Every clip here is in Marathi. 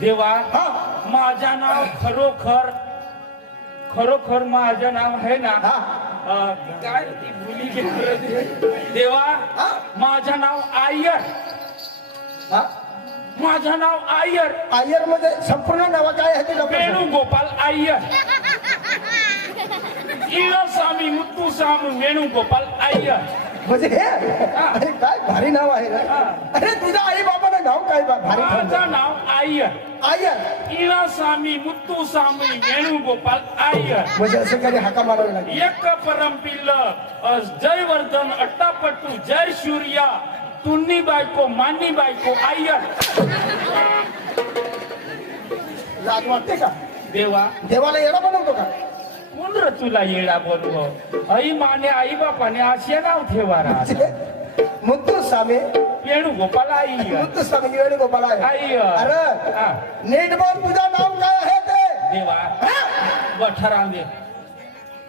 देवा हा माझं नाव खरोखर माझं नाव आहे ना हा काय ती भुली गेली देवा हा? माझं नाव आय्यर हा माझं नाव आय्यर आयर मध्ये संपूर्ण नाव काय आहे ते लवकर सांग. वेणुगोपाल आय्यर इळसामी मुत्तुसामी वेणुगोपाल आय्यर म्हणजे हे अरे काय भारी नाव आहे रे. हा. अरे तुझ्या आई बाबाचं नाव काय भारी माझं नाव आय्यर आयर इळसामी मुत्तुसामी वेणुगोपाल आय्यर म्हणजे असं काही हाका मारावे लागेल एक परंपिल्ल जयवर्धन अट्टापट्टू जय सूर्या तुन्नी बायको मान्नी बायको आय्यर लाज वाटते का देवा देवाला येणं बनवतो का कोण र तुला येडा बोलव आई माने आई बापाने असे नाव ठेवा मुत्तू स्वामी वेणुगोपाल आय्यर मुत्तू स्वामी वेणुगोपाल आहे आय्यर अरे हा. नीट बोल तुझं नाव काय आहे ते देवा बठरांदे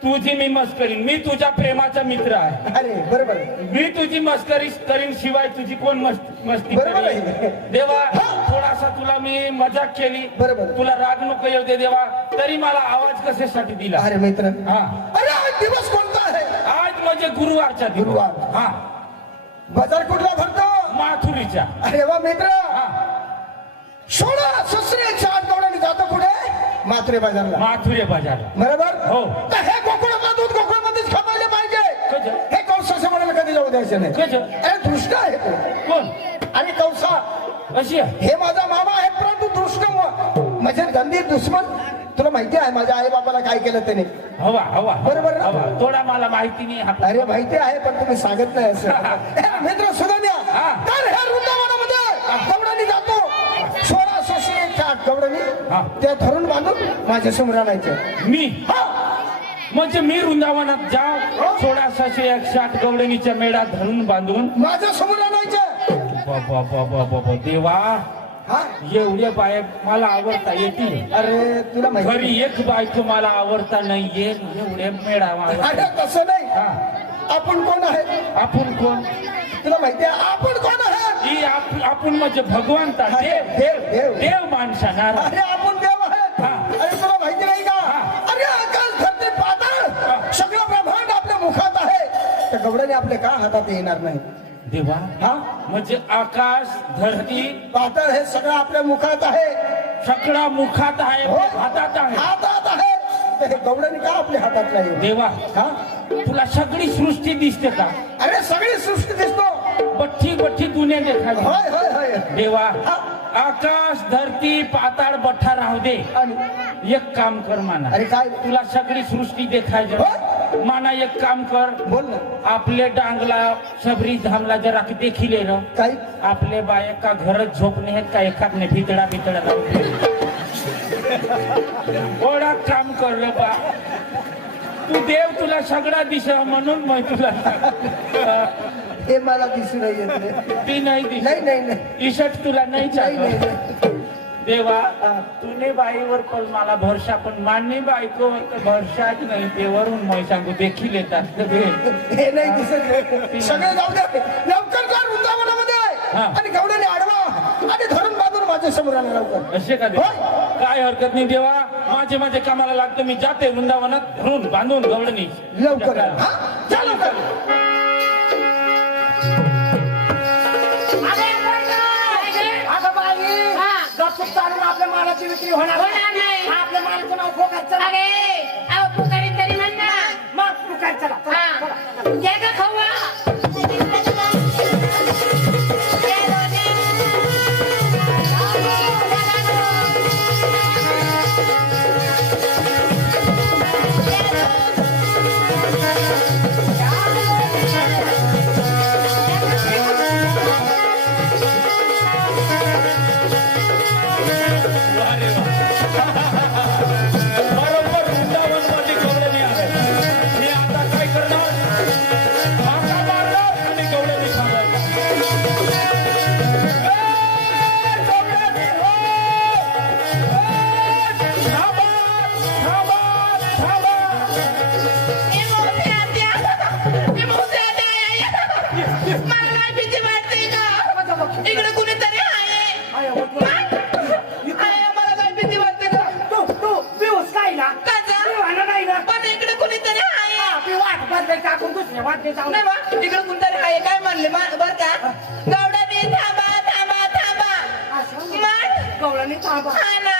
तुझी मी मस्करी मी तुझ्या प्रेमाचा मित्र आहे अरे बरोबर मी तुझी मस्करी करीन शिवाय तुझी कोण मस्ती बरोबर करीन आहे. देवा थोडासा तुला मी मजाक केली बरोबर. तुला राग नको येऊ दे देवा तरी मला आवाज कशासाठी दिला अरे मित्र हा अरे आज दिवस कोणता आहे आज म्हणजे गुरुवारचा दिवस गुरुवार. हा बाजार कुठला भरतो माथुरीचा अरे वा मित्र हा 16 सुसरे 4 गवळणी जातो कुठे मात्रे बाजारला माथुरे बाजार बरोबर हो. तर हे गोकुळातलं दूध गोकुळमध्येच खपायला पाहिजे कजं? हे कौसाच्या म्हणाला कधी जाऊ द्यायचं नाही कजं? अरे दृष्ट आहे तो कोण आणि कौसा अशी आहे हे माझा मामा आहे परंतु दृष्ट म्हणजे गंभीर दुश्मन तुला माहिती आहे माझ्या आई बाबाला काय केलं त्याने हवा हवा बरोबर ना? हवा थोडा मला माहिती नाही हा. अरे माहिती आहे पण तुम्ही सांगत नाही असं हे मित्र सुधान्या हा. तर ह्या वृंदावनामध्ये गवळणी जातो 16 सुसरे 4 गवळणी हा. त्या धरून बांधून माझ्या समोर आणायचं मी हा म्हणजे मी वृंदावनात जा 1660 गवळणीच्या मेळा धरून बांधून माझ्या समोर आणायचं बाबा देवा हा एवढ्या बाया मला आवडता येतील अरे तुला माहिती घरी एक बायको मला आवडता नाहीये एवढे मेळा अरे आवडता. तसं नाही हा. आपण कोण आहे आपण कोण तुला माहिती आहे आपण कोण आहे ही आपण म्हणजे भगवंता देव देव. देव माणसाना अरे आपण देव आहे हा. अरे तुला माहिती नाही का हा. अरे आकाश धरती हा. पाताळ सगळं ब्रह्मांड आपल्या मुखात आहे त्या गवड्याने आपल्या का हातात येणार नाही देवा हा म्हणजे आकाश धरती पाताळ हे सगळं आपल्या मुखात आहे सगळा मुखात आहे हो. हातात आहे हातात आहे तर हे गवड्याने का आपल्या हातात नाही देवा हा तुला सगळी सृष्टी दिसते का अरे सगळी सृष्टी दिसतो बठ्ठी दुनिया देखावी होय होय होय देवा हा. आकाश धरती पाताळ बठ्ठा राहू दे आणि एक काम कर माना अरे काय तुला सगळी सृष्टी देखायची होय? माना एक काम कर बोल ना आपले डांगला सबरी धामला जरा देखील ना काही आपले बाय का घरच झोपणे आहेत का एखाद ने भितडा ओढा काम कर रे बा तू देव तुला सगळा दिसा म्हणून मग तुला हे मला दिसून नाही येत रे. ती नाही दिस नाही नाही नाही इशट तुला नाही नाही, नाही, चालत नाही. देवा तुने बाईवर पण मला भरसा पण मान्य बायको भरसाच नाही देवरून मग सांगू देखील येतात हे नाही दिसत रे. सगळे जाऊ दे लवकर जा वृंदावनामध्ये हा. आणि गवड्याने आडवा आणि धरून बांधून माझ्या समोर आला लवकर असे का देवा? होय. काय हरकत नाही देवा माझे कामाला लागतं मी जाते वृंदावनात धरून बांधून गवळणी लवकर हा जा लवकर अगं बाई, गपचूप चालून आपल्या मालाची विक्री होणार नाही. आपल्या मालाचं नाव फोकात चला अरे अहो पुकारीन तरी म्हण ना मग तू काय चला चला, हा चला. घ्या का खवा बरोबर वृंदावनमध्ये गवळणी आहे मी आता काय करणार माका मारणार आणि गवळणी सांगायला ए मोठे आत्या ए मोठे आत्या मला नाही भीती वाटते का इकडे कुणीतरी आहे आय, होत नाही. आहे भीती वाटते का तू पिऊस काय ना काचा? पिवाना नाही ना पण इकडे कुणीतरी आहे आपली वाट बदल टाकून दुसऱ्या वाटते जाऊ नाही बा इकडे कुणीतरी आहे काय म्हणले बर का गवड्याने थांबा थांबा थांबा मग गवळणी थांबा हा ना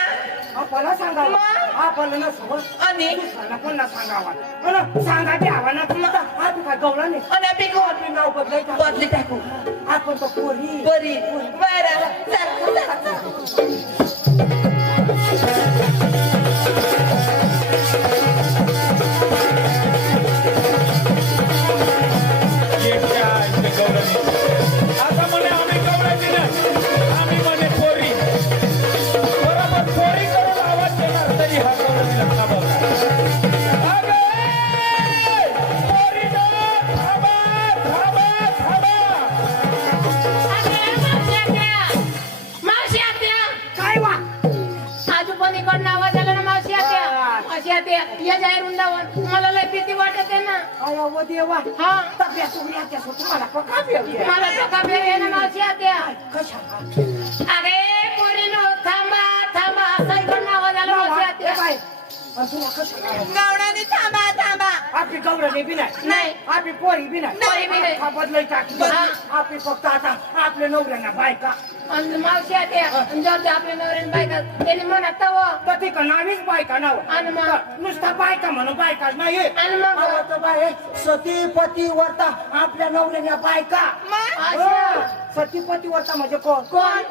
आपल्याला सांगावं मग? आपल्याला नसवं आणि दुसऱ्याला पुन्हा सांगावं सांगा द्यावा ना तुमचा आपण काय गवळा नाही आणि आपली कोण आपली नाव बदलायचं बदली टाकू आपण तो पोरी बरी बरं चल ये काय ते गवळणी. आता म्हणे आम्ही गवळणी नाही, आम्ही म्हणे पोरी. बरोबर पोरी करून आवाज देणार तरी हा गवळणीला थांबवणार. अगं, पोरीनो, थांबा, थांबा, थांबा. मावशी आत्या काय वा आजू पण इकडनं आवाज आला ना मावशी आत्या मावशी आत्या या जाहीर वृंदावन मला लय भीती वाटत आहे ना अयो व देवा हा तब्येत उघड्याच्या तुम्हाला पका पिवली मला तो का आहे ना मावशी आत्या कशा अगे पोरीनो थांबा थांबा असा इकडनं आवाज आला मावशी आत्या काय तुला कसं गावडाने थांबा थांबा आपली गौरवी बी नाही नाही. आपली पोरी बी पोरी बी नाही. हा बदलाय टाकली हा. आपली फक्त आता आपल्या नवऱ्यांना बायका आणि मावशी आत्या जर आपल्या नवऱ्याने बायका त्यांनी म्हणत व तर ती का नावीच बायका नाव आणि मग? नुसता बायका म्हणून बायका नाही आणि मग? अहो, तो बाय सती पती वर्ता आपल्या नवऱ्याच्या बायका अच्छा. सती वर्ता म्हणजे कोण कोण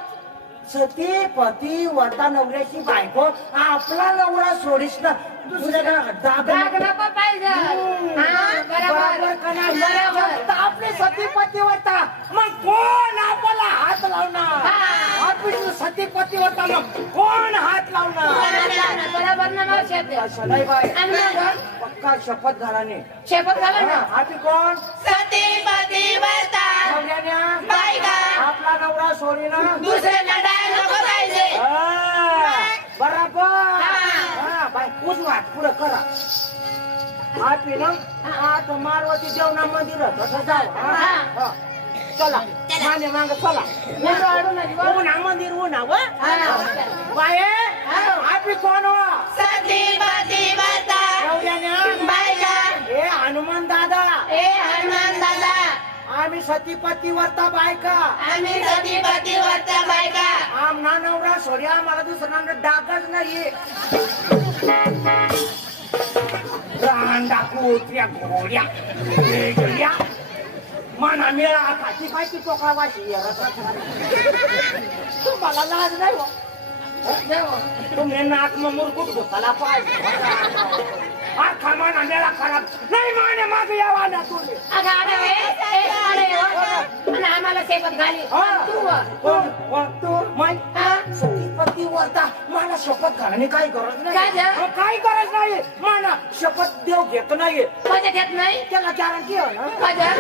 सती पती वर्ता नवऱ्याची बायको आपला नवरा सोडीस ना दुसऱ्या राग नको पाहिजे हा बरोबर का नाही? बरोबर फक्त आपले सती पती वर्ता मग कोण आपला हात लावणार हा. आपली सती पती वर्ता मग कोण हात लावणार बरोबर ना मावशी आत्या सलाई बाई आणि मग पक्का शपथ घालाने शेपट झाला ना आपली कोण सती पती वर्ता नवऱ्याने बायका आपला नवरा सोडीना दुसऱ्याला डाय नको पाहिजे बरोबर हा. बाय उजवाट पुढं करा आपली ना आता मारवती जेवणा मंदिरात असं जाऊ हा. हा. चला माने माग चला नको अडू नका. उन्हा मंदिर उन्हा व हा. बाये हा. आपली कोण हो सती पती वर्ता नवऱ्याने बायका हे हनुमान दादा ए हनुमान दादा आम्ही सतीपती वर्ता बायका आम्ही सती पती वर्ता बायका आमना नवरा सोडी आम्हाला दुसरा डाकच नाही रांडा कुत्र्या घोड्या वेगळ्या मना मेळा खाती काय ती टोका वाशी तुम्हाला लाज नाही हो तुम्ही नाक मग मुरकुट होताला पाहिजे अख्खा मना मेळा खराब नाही माने मागे यावा ना तुम्ही अगं अगं ए अरे आणि आम्हाला शेपट घाली तू तू सतीपती वर्ता मला शपथ घालणे काही गरज काय नाही झालं? काही गरज नाही मला शपथ देव घेत नाही माझ्या घेत नाही त्याला गॅरंटी हो ना माझ्या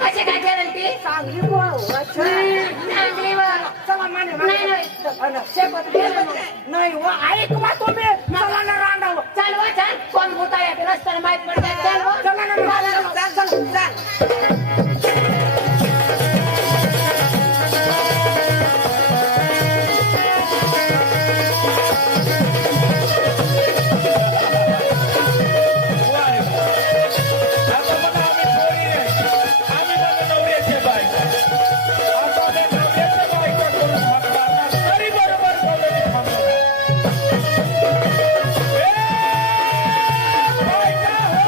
कशी काय गॅरंटी चांगली बोल चांगली वर चला माने नाही नाही शेपट घ्यायला नाही व ऐक मा तुम्ही चला ना रांडाव चाल वा चाल कोण भूता येते रस्त्याला माहित पडतात चाल वा. चला ना चाल, चाल, चाल. वाय. आता म्हणा आम्ही पोरी नाही, आम्ही म्हणा नवऱ्याचे बायका. आता ते नवऱ्याचे बायका करून हाक मारणार, तरी बरोबर गवळणी थांबवणार. ए, बायका हो!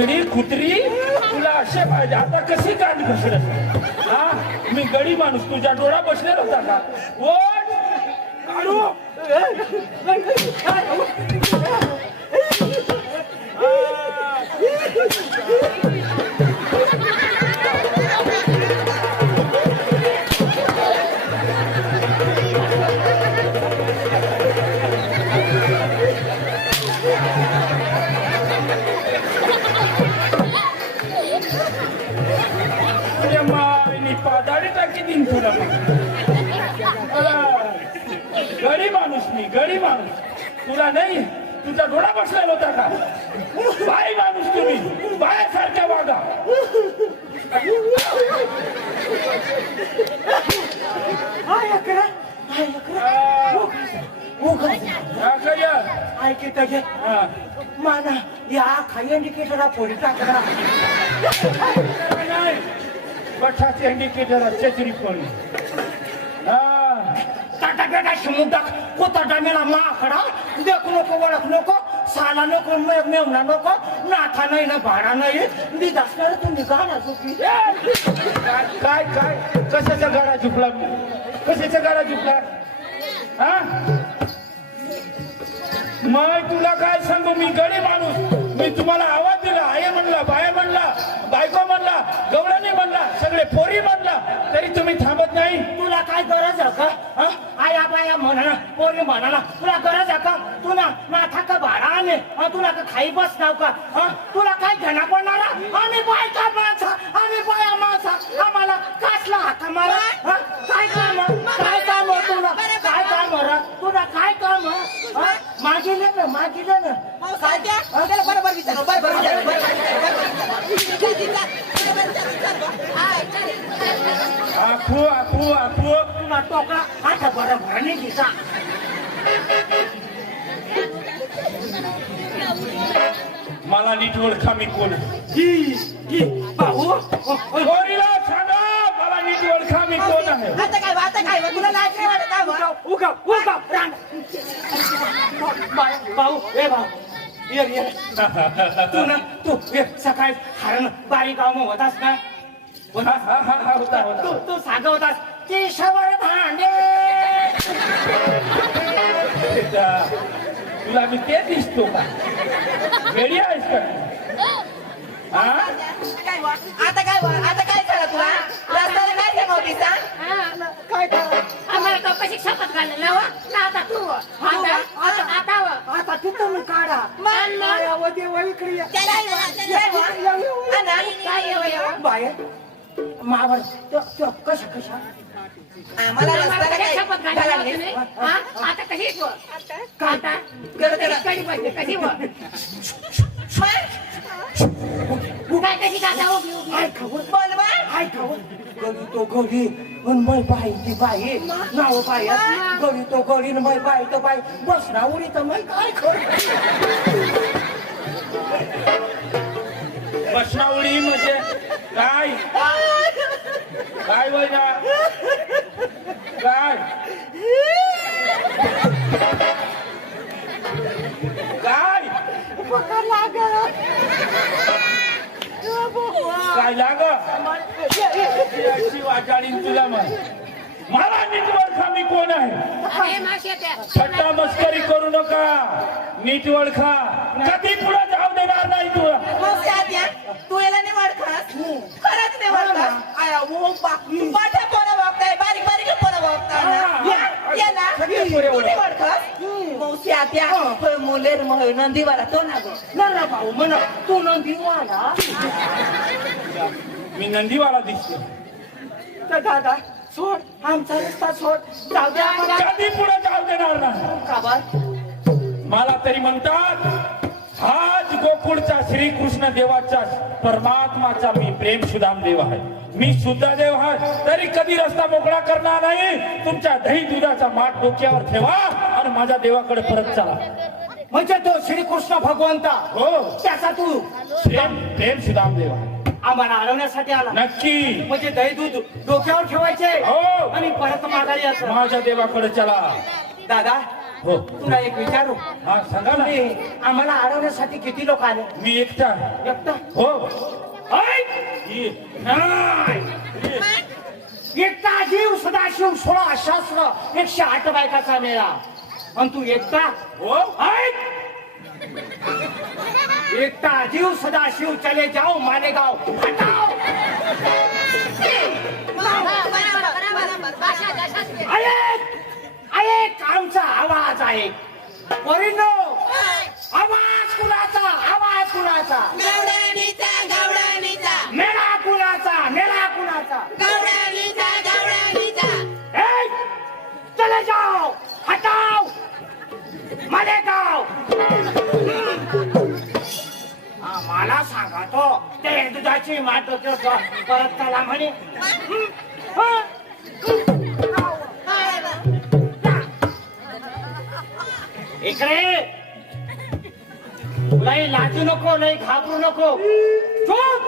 लंगडी कुत्री तुला असे पाहिजे आता कशी काढ घसरत हा मी गडी माणूस तुझ्या डोळा बसलेला होता का ओढ काढू पादाडी टाकी दिन तुला गडी माणूस मी गडी माणूस तुला नाही तुझा डोळा बसलेला होता का बाई माणूस तुम्ही बायासारख्या वागा माना या खाई इंडिकेटर फोडी टाकला नाही बठाचे इंडिकेटर चेचरी पडली टाटा बेटा समुद्र कोता टामेला माकडा देखू नको ओळख नको साला नको मेवना नको नाथा नाही ना भाडा नाही मी असणार तुम्ही गाणं चुकली काय काय कशाचा गाडा झुकला कशाचा गाडा झुकला हा मग तुला काय सांगू मी गडी माणूस मी तुम्हाला आवाज दिला आई म्हणला बाया म्हणला बायको म्हणला गवळणी म्हणला सगळे पोरी म्हणला तरी तुम्ही थांबत नाही तुला काय गरज आहे का आया बाया म्हणा पोरी म्हणा तुला गरज आहे का तुला नाथा का भाडा आणे तुला का खाई बस नाव का तुला काय घेणं पडणार आम्ही बायका माणसा आम्ही बाया माणसा आम्हाला कासला हात मारा काय काम तुला काय काम तुला काय काम मागिले ना त्याला बरोबर विचार बरोबर आपू आपू आपू तुला टोकला हात बरोबर नाही दिसा मला नीट ओळखा मी कोण भाऊ पोरीला सांगा मला नीट ओळखा मी कोण आहे आता काय तुला लाज नाही वाटत का बा? उगा रान भाऊ ए भाऊ ये तू ना तू सकाळी हरण बारी गाव मग होतास ना होता तू साग होतास केशवर भांडे तुला मी ते दिसतो का वेळी आहेस का आता काय झालं तुला रस्त्याला काय सांगवती सांग काय करा आम्हाला कपाशी शपथ घाललं ना आता तू आता तिथून काढा बाहेर मावर कशा आम्हाला रस्त्याला काय शपथ घालली आता कशी तू आता कधी पाहिजे कशी काय कशी काढा उभी बोलवा हाय खाऊ गडी तो गडी मै बाई ती बाई नाव बाई गडी तो गडी मै बाई तो बाई बस ना उडी तर मै काय बसनावळी म्हणजे काय काय वय ना काय काय काय लाग वाचाळीन तुला मग मला नीट ओळखा मी कोण आहे थट्टा मस्करी करू नका नीट ओळखा कधी पुढे जाऊ देणार नाही तुला तू याला नाही वाढखास खरंच नाही वाढखास आया वो मोठ्या पोरं बघताय बारीक बारीक पोरं बघताय याला तू नाही वाढखास मौसी आत्या मुलेर नंदीवाला तो ना गो ना भाऊ म्हणा तू नंदीवाला मी नंदीवाला दिसतो तर दादा सोड आमचा रस्ता सोड जाऊ द्या आम्हाला कधी पुढे जाऊ देणार नाही काबर मला तरी म्हणतात हाच गोकुळचा श्रीकृष्ण देवाचा परमात्माचा मी प्रेम सुदाम देव आहे मी सुद्धा देव आहे तरी कधी रस्ता मोकळा करणार नाही तुमच्या दही दुधाचा माठ डोक्यावर ठेवा आणि माझ्या देवाकडे परत चला म्हणजे तो श्रीकृष्ण भगवंता हो त्याचा तू प्रेम सुदाम देव आहे आम्हाला अडवण्यासाठी आला नक्की म्हणजे दही दूध डोक्यावर ठेवायचे हो आणि परत माघारी यायचं माझ्या देवाकडे चला दादा हो. तुला एक विचारू हा सांगा ना. तुम्ही आम्हाला अडवण्यासाठी किती लोक आले मी एकटा. एकटा हो. ऐक! नाही. एकटा जीव सदाशिव 16 शास्त्र 108 बायकाचा मेळा आणि तू एकटा हो. ऐक! एकटा जीव सदाशिव चले जाओ मालेगाव हटाओ ऐक! ऐक आमचा आवाज आहे पोरींनो आवाज कुणाचा गवळणीचा मेळा कुणाचा ऐक! चले जाओ हटाओ मालेगाव मला सांगा तो ते दुधाची मात परत चला म्हणे इकडे लई लाजू नको लई घाबरू नको चुप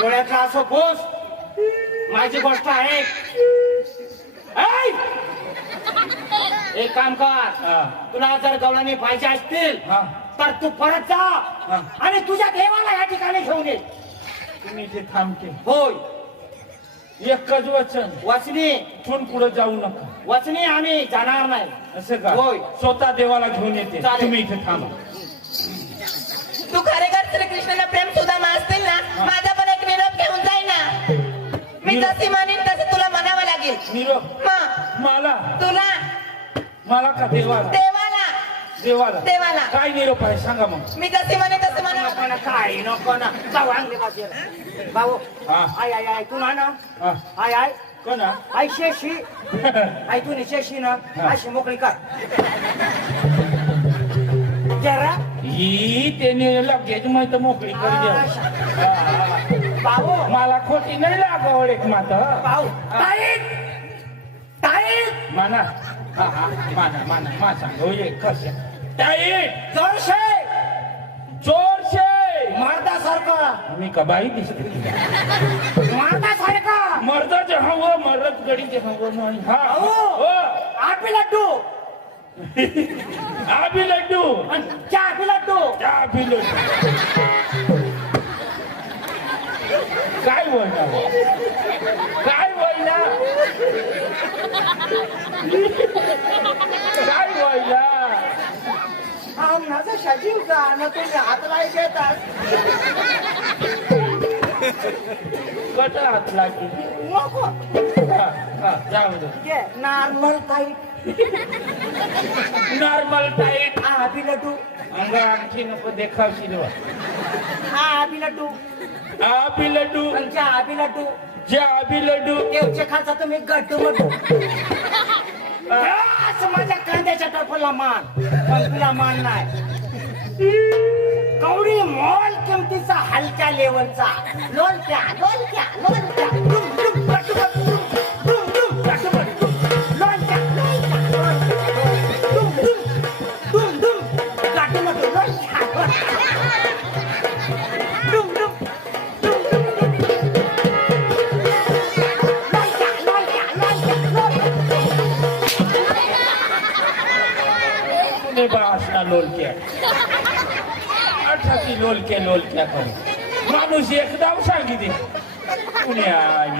डोळ्यातला असं बोस माझी गोष्ट आहे ऐक! एक काम कर हा. तुला जर गवळणी पाहिजे असतील हा. तर तू परत जा आणि तुझ्या देवाला या ठिकाणी घेऊन ये तुम्ही इथे थांबते. होय एकच वचन, वचनी इथून पुढे जाऊ नका. वचनी आम्ही जाणार नाही असं का? होय. स्वतः देवाला घेऊन येते. चालेल. तुम्ही इथे थांबा. तू खरेखर श्रीकृष्णाला प्रेम सुद्धा मासतील ना माझा पण एक निरोप घेऊन जाई ना मी निरोप? जशी म्हणेन तसं तुला म्हणावं लागेल निरोप मग मला तुला का देवाला? देवाला देवाला. काय निरोप आहे सांगा मग. मी जशी म्हणे तसं म्हणावं नको ना काय नको ना भाऊ अंगले बाजूला भाऊ हा. आय आय आय तू ना हा. आय आय कोणा? आय शेशी आय तू शेशी ना अशी मोकळी कर जरा ही त्याने लगेच माहित मोकळी कर द्या. भाऊ मला खोटी नाही लागवड एक माता. भाऊ ताईक ताईक माना. हा हा माना मा सांग. होय कशा टाईट जोरशे जोरशे मर्दासारखं मी का बाई दिसते तुला? मर्दासारखं मर्दाचे हवं मरद गडीचे हवं नाही. हा हो. आपी लड्डू आबी लड्डू चहा लड्डू चहा पिलो. काय बोलणार काय बोलणार काय बोलणार माझा सजीव का ना तुम्ही हातला घेतात कट हात लागली. नको जाऊ दे. घे नॉर्मल टाईट नॉर्मल टाईट. आबी लड्डू अंग आणखी नको देखावशील वा. आबी लड्डू आबी लड्डू तुमच्या आबी लड्डू जे आबी लड्डू देवच्या खालचा तुम्ही गड्डू मटू माझ्या कांद्याच्या टोपला मान पण तुला मान नाही कवडी मॉल किमतीचा हलक्या लेवलचा लोणच्या लोणच्या लोणच्या डुम, डुम, गट्टू, गट्टू, डुम, डुम, गट्टू, गट्टू, लोणच्या, लोणच्या, लोणच्या, डुम, डुम, डुम, डुम, गट्टू, गट्टू, लोणच्या, डुम, डुम, डुम, डुम, लोणच्या, लोणच्या, लोणच्या, पुणे बासना लोलक्या अठाची लोलक्या करू माणूस एकदा सांगितले पुणे आई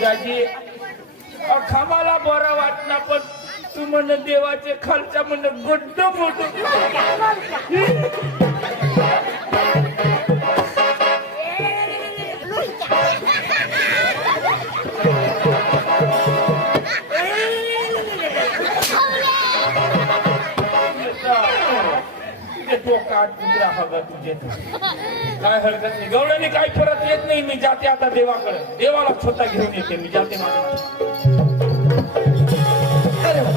जाजी खामाला बरा वाटणार पण तू म्हण देवाचे खालच्या म्हण गड्ड मोठ डोकात कुत्रा हवा तुझे काय हरकत नाही गवळणी काय परत येत नाही मी जाते आता देवाकडे देवाला स्वतः घेऊन येते मी जाते अरे वा.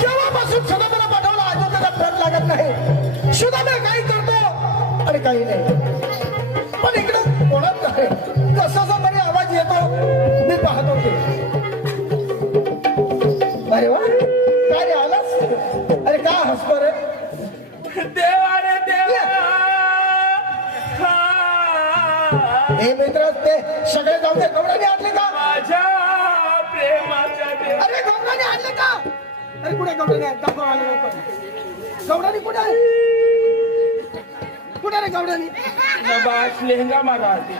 जेव्हापासून सुदामाला पाठवला अयोध्येला फरक लागत नाही सुदामा काही करतो आणि काही नाही पण इकडे कोणाच आहे कसा बरे आवाज येतो मी पाहतो ते अरे वा काय रे आलास अरे काय हसतो रे देवा रे देवा हे मित्र ते सगळे जाऊ दे गवळणी आणले का माझ्या प्रेमाच्या देवा अरे गवळणी आणले का अरे कुठे गवडणी आहे? दाखव मला लवकर. गवडणी कुठे आहे? कुठे रे गवडणी? बास लेहंगा मारा आधी.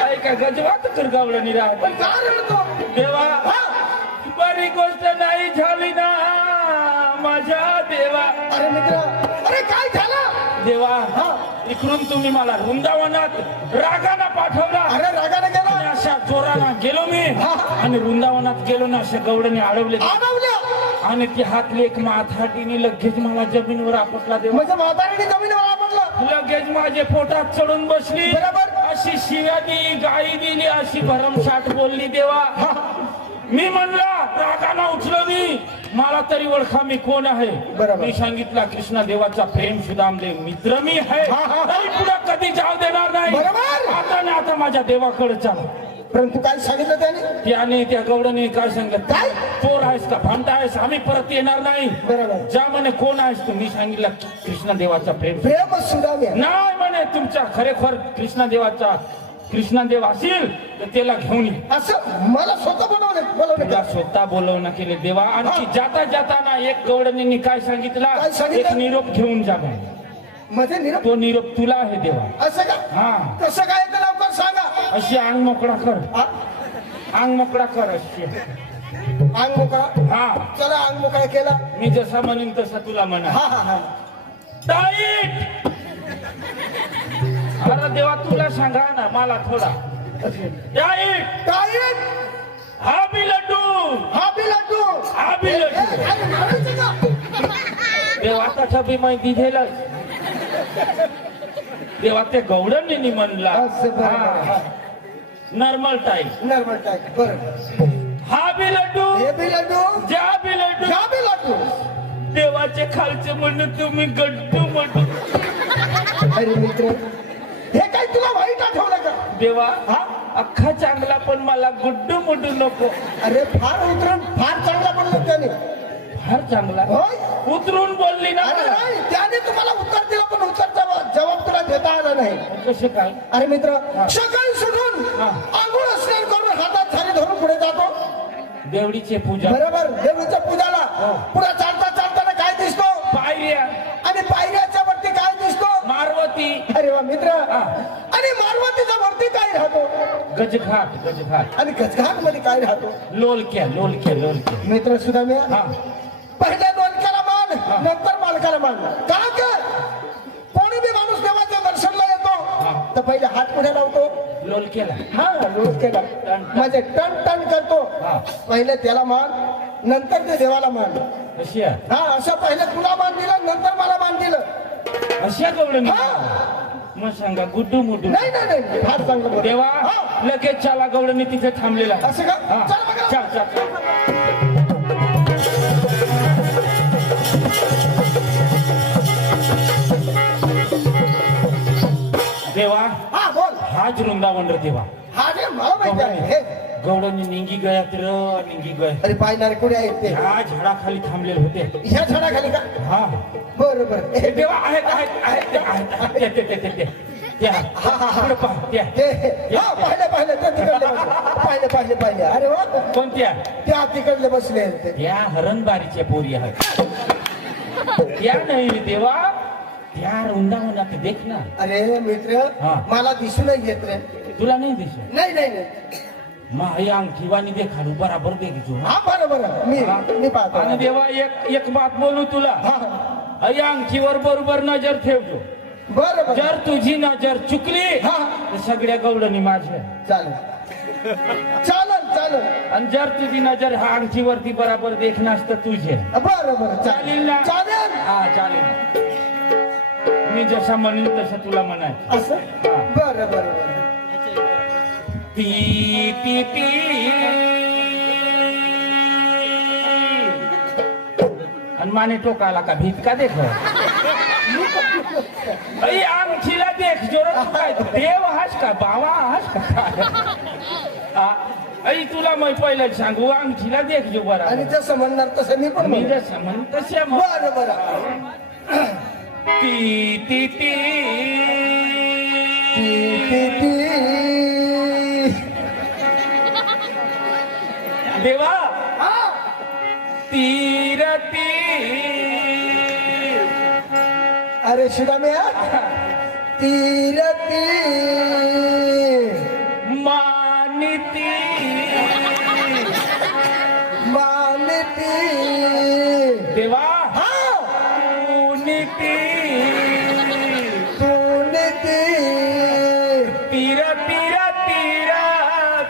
काय काय गजवात कर गावडणी राहते. पण का रडतो? देवा बरी गोष्ट नाही झाली ना माझ्या देवा. अरे मित्र, अरे काय झालं? देवा हा. इकडून तुम्ही मला वृंदावनात रागाना पाठवला. अरे रागाने गेला. आणि अशा जोराला गेलो मी हा. आणि वृंदावनात गेलो ना अशा गवडणी अडवले आडवल्या. आणि ती हातली एक माथाटीने लगेच मला जमिनीवर आपटला देवा. म्हणजे म्हातारीने जमिनीवर आपटलं. लगेच माझे पोटात चढून बसली. बरोबर. अशी शिव्या दिली, गाई दिली, अशी भरमसाठ बोलली देवा. मी म्हणला रागाना उठलो मी. मला तरी ओळखा मी कोण आहे. बरोबर. मी सांगितला कृष्णा देवाचा प्रेम सुदामदेव मित्र मी आहे. हा, हा. तरी पुढे कधी जाऊ देणार नाही. बरोबर. आता ना आता माझ्या देवाकडे चला. परंतु काय सांगितलं त्याने? त्याने त्या गौडने काय सांगितलं? काय? चोर आहेस का भामटा आहेस आम्ही परत येणार नाही. बरोबर. ज्या म्हणे कोण आहेस तू? मी सांगितलं कृष्ण देवाचा प्रेम. प्रेम सुदाम्या. नाही म्हणे तुमच्या खरेखर कृष्णदेवाचा कृष्णदेव असेल तर त्याला घेऊन ये. असं मला स्वतः बोलवलं. तुला स्वतः बोलवणं केले देवा. आणखी जाता जाताना एक गौडणींनी काय सांगितलं? काय सांगितलं? एक निरोप घेऊन जा म्हणे. मध्ये निरोप. तो निरोप तुला आहे देवा. असं का? हा. कसं काय ते लवकर सांगा. अशी अंग मोकळा कर. हा? अंग मोकळा कर अशी. अंग मोकळा. हा चला अंग मोकळा केला. मी जसा म्हणेन तसा तुला म्हणा. हा हा हा. टाईट. अरे देवा तुला सांगा ना मला थोडा. टाईट. काय? हा बी लड्डू. हा बी लड्डू. हा बी लड्डू. अरे मारायचं का? देवा तसा बी माहिती दिलं. देवा ते गौडणींनी म्हणला. असं बरं. Normal type. Normal type. बरं. हा बी लड्डू. हे बी लड्डू. ज्या बी लड्डू. ह्या बी लड्डू. देवाचे खालचे म्हणून तुम्ही गड्डू म्हणू. अरे मित्र, हे काय तुला वाईट आठवलं का? देवा हा? अख्खा चांगला पण मला गुड्डू मुडू नको. अरे फार उतरून फार चांगला बोललो त्याने. फार चांगला होय? उतरून बोलली ना अरे मला. नाही, त्याने तुम्हाला उत्तर दिलं पण उत्तरचा जबाब तुला देता आला नाही. कसे काय? अरे मित्र, हा. सकाळी सुटून हा. आंघोळ स्नान करून हातात थाली धरून पुढे जातो. देवडीचे पूजा. बरोबर. देवीच्या पूजाला हो. पुढे चालताना काय दिसतो? पायऱ्या. आणि पायऱ्याच्या वरती काय दिसतो? मारवती. अरे वा मित्र. हा. आणि मारवतीच्या वरती काय राहतो? गजघाट. गजघाट. आणि गजघाट मध्ये काय राहतो? लोलक्या. लोलक्या. लोलक्या. मित्र सुद्धा मी हा. पहिल्या दोनक्याला मान, हा. नंतर मालकाला मान. का काय? कोणी बी माणूस देवाच्या दर्शनला हा. येतो तर पहिले हात पुढे लावतो. लोलक्याला. हा रोज केला टन. म्हणजे टन टन करतो. हा. पहिले त्याला मान, नंतर ते देवाला मान. कशी आहे? हा, असं पहिले तुला मान दिलं, नंतर मला मान दिलं. अशा गवडणी. हा. मग सांगा गुड्डू मुडू. नाही नाही नाही, फार चांगलं बोल. देवा हा. लगेच चला गवडणी तिथे थांबलेला आहे. असं का? हा. चल बघा. चल चल चल. देवा हा बोल. हाच वृंदावन रे देवा. हा रे मला माहिती आहे. हे, गवडणी निंगी गयात र निंगी गय. अरे पायणारे कुठे आहेत ते? ह्या झाडाखाली थांबलेले होते. ह्या झाडाखाली का? हा बरं बरं. हे देवा आहेत आहेत आहेत आहेत ते ते ते ते ते त्या हा, हा, हा. पुढं पहा, त्या हा पाहिले ते तिकडले बसले. पाहिले. अरे वा, कोणत्या? त्या तिकडले बसले आहेत ते. त्या हरणबारीच्या पोरी आहेत. त्या नाही देवा त्या वृंदावनात देख ना. अरे मित्र, हा. मला दिसूनच येत रे. तुला नाही दिसत? नाही नाही नाही. माही अंगठीवानी देखाडू बराबर देखील. हा बरं बरं. मी पाहतो. आणि देवा एक बात बोलू तुला. हा या अंगठीवर बरोबर नजर ठेवतो. बरं बरं. जर तुझी नजर चुकली हा. तर सगळ्या गवडणी माझ्या. चालेल चालेल. आणि जर तुझी नजर ह्या अंगठीवरती बराबर देखणार तर तुझे. बरं बरं चालेल ना? चालेल. हा चालेल. मी जसा म्हणेन तसं तुला म्हणायचं. असं. हा. बरं बरं बरं. ती ती ती आणि माने टोकाला का भीत का देख. अई अंगठीला देख जोर काय देव हास का बावा हास का. अई तुला मी पहिलं सांगू अंगठीला देख जो बरा. आणि जसं म्हणणार तसं मी पण मी म्हणू. जसं म्हण तसे म्हण. बरं बरं. ती ती ती ती. देवा हा. तीर तीर अरे सुदाम्या तीर तीर मानिती मानती देवा हा नीती तूनती तीर तीर तीर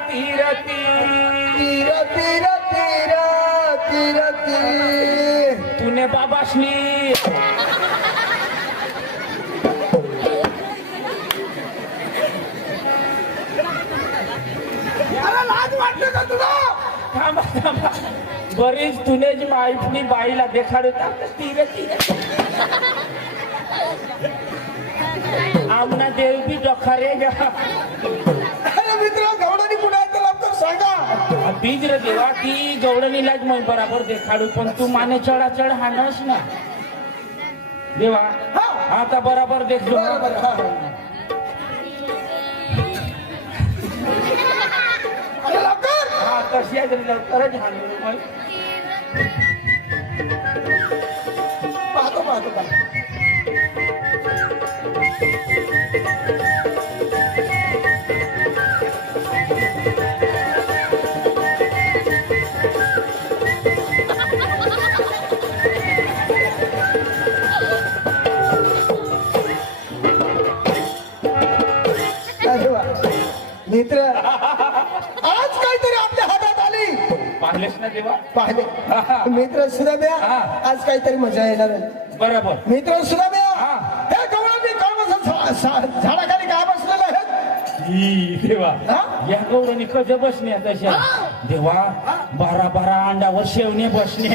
तीर तीर तीर तीर तीर तीर तीर तूने बाबाशनी अरे लाज वाटली का तुला थांबा थांबा बरीच तुने जी माईफनी बाईला देखाडत तीर तीर आमना देव बी डोखारे गा अरे मित्र गवडानी पुन्हा एकदा लवकर सांगा बीज रे देवा ती गवडणीलाच मग बराबर देखाडू पण तू माने चढा चढ हाणस ना देवा हा. आता बराबर देखलो बरोबर हा अरे लवकर हा कशी आहे तरी लवकरच हाणू मग पाहतो पाहतो पाहतो अरे वा. मित्र आज काहीतरी आपल्या हातात आली पाहिलेस ना देवा पाहिले मित्र सुदाम्या हा. आज काहीतरी मजा येणार आहे बरोबर मित्र सुदाम्या हा. हे गवळणी काय बस झाडाखाली काय बसलेलं आहे ई देवा हा? या गौरवणी कधी बसणे तशा देवा 12 अंडावर शेवणे बसणे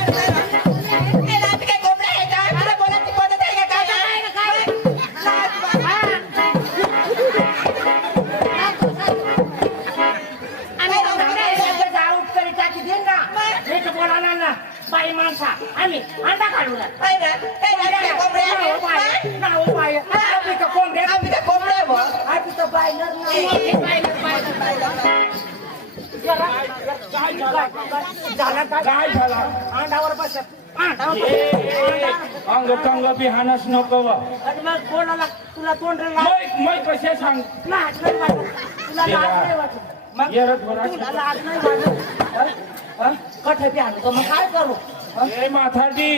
हे रात काय कोंबडा आहे का? तुला बोलायची पद्धत आहे का काय? लाज वाट- बाई माणसा आम्ही अंडा काढू ना काय रे? काय रे? काय कोंबड्या आहे? आम्ही तर कोंबड्या आम्ही काय कोंबड्या आहे बुवा? आम्ही तर बायलर नाही झाला काय झाला अंडावर बसत अंग कंग बिहानच नको व. आणि मग कोणाला तुला तोंड मै कसे सांग लाज नाही वाटत तुला लाज नाही वाटत मग येरत भरा तुला लाज नाही वाटत कठे आणतो मग काय करू ए माथाडी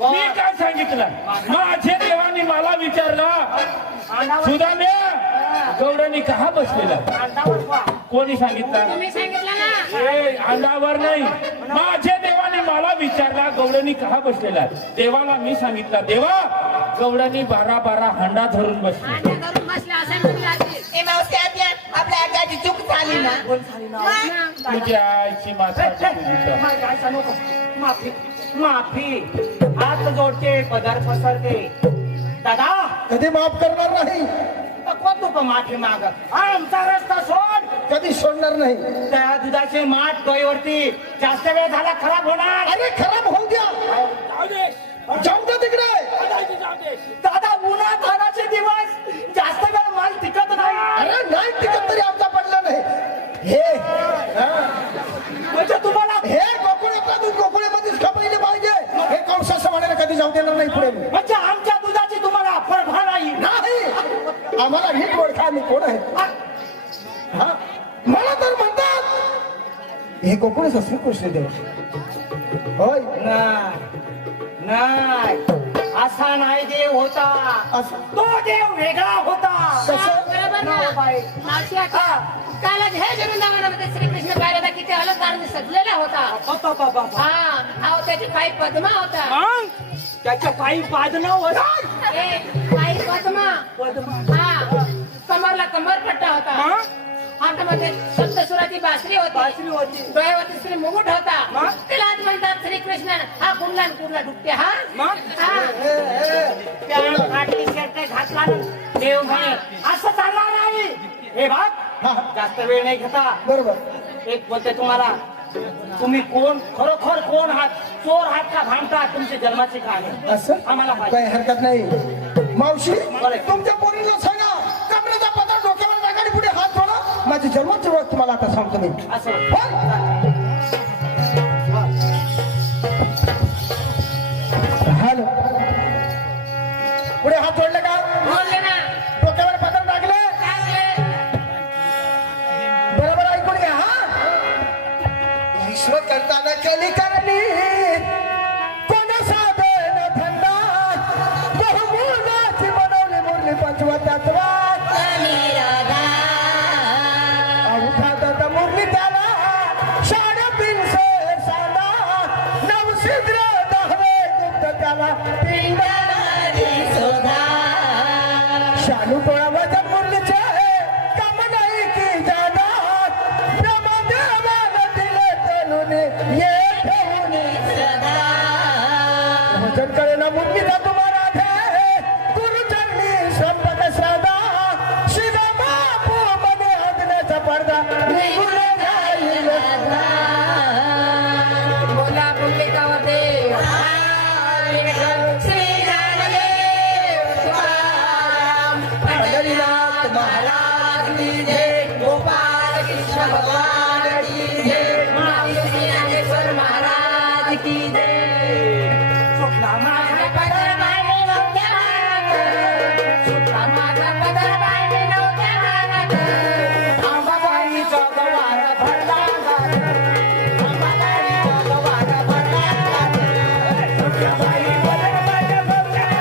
मी काय सांगितलं माझे देवानी मला विचारलं अंडावर सुदाम्या गौरवणी कहा बसलेला अंडावर पहा. कोणी सांगितलं तुम्ही सांगितलं ना ए अंडावर नाही माझे देवाने मला विचारला गौडणी कहा बसलेला देवाला मी सांगितलं देवा गौडणी 12 हंडा धरून बसली अंडा करून बसला असं तुम्ही आधी. ए मावशी आत्या, आपल्या आगाची चूक झाली ना कोण झाली ना मग? तुझ्या आईची माथा माझ्या आईचा नको माफी माफी हात जोडते पदर पसरते दादा कधी माफ करणार नाही कोण तू पण माफी माग आमचा रस्ता सोड कधी सोडणार नाही त्या दुधाचे माठ डोईवरती जास्त वेळ झाला खराब होणार अरे खराब होऊ द्या जाऊ दे जाऊ द्या तिकडे जाऊ दे दादा उन्हा तानाचे दिवस जास्त वेळ माल टिकत नाही अरे नाही टिकत तरी आमचा पडला नाही हे हा. म्हणजे तुम्हाला हे गोकुळातला दूध गोकुळामध्येच खपवले पाहिजे हे कंसाचं म्हणायला कधी जाऊ देणार नाही पुढे म्हणजे आमच्या दुधाची तुम्हाला परभा नाही नाही आम्हाला नीट ओळखा आम्ही कोण आहे हा मला तर म्हणतात हे गोकुळच असले कृष्णदेव होय नाही असा नाही देव होता असं तो देव वेगळा होता कसं? बरोबर ना हो बाई. मावशी आता कालच हे वृंदावनामध्ये श्रीकृष्ण पाहिला किती अलंकार सजलेला होता बाबा, बाबा. हा अहो त्याची पायी पद्मा होता मग त्याच्या पायी बाजणं होता ए, पायी पद्मा हा कमरला कमरपट्टा होता मग? हातामध्ये सप्तसुराची बासरी बासरी होती होती. डोळ्यावरती श्री मुकुट होता मग? त्याला आज म्हणतात श्रीकृष्ण हा कुठला कुठला डुबते हा मग? हा त्या काठी शर्ट घातला ना, देव म्हणे असं चालणार नाही हे हा. भाग जास्त वेळ नाही घेता बरोबर एक बोलते तुम्हाला तुम्ही कोण खरोखर कोण आहात चोर आहात का भामटा तुमची जन्माची कहाणी असं आम्हाला पाहिजे काही हरकत नाही मावशी तुमच्या पोरीला सांगा कमरेचा पदर डोक्यावर टाका आणि पुढे हात जोडा माझ्या माझी जन्माची ओळख तुम्हाला आता सांगतो मी असं होय? हॅलो पुढे हात जोडले का बोलले ना डोक्यावर पदर टाकले चांगले बरोबर ऐकून घ्या हा विश्व करताना केली करणी कोण साधन थंडा बहुमूलाची बनवली मुरली पंचवत्यात्वा अवघात मुरली त्याला साडेतीन साला नवसिद्र दहवे गुप्त त्याला शालू टोळा वजन मुरलीचे काम नाही की जादा ब्रह्मदेवाला दिले तनुने ये ठेवून वजन करेना मुरलीचा तुम्हाला धे गुरुचरणी संपत सदा शिदा बापू मने आज्ञेचा पडदा निघून जाईल बोला बोलले का होते श्री ज्ञानदेव तुकाराम पंढरीनाथ महाराज की जय गोपाल कृष्ण भगवान की जय महावीर ज्ञानेश्वर महाराज की जय सुटला माझा पदर बाळी नव्हत्या भागात सुटला माझा पदर बाळी नव्हत्या भागात अंबाबाईचा गवार भरला अंबाबाईचा गवार भरला सुटला बाई पदर बाळी नव्हत्या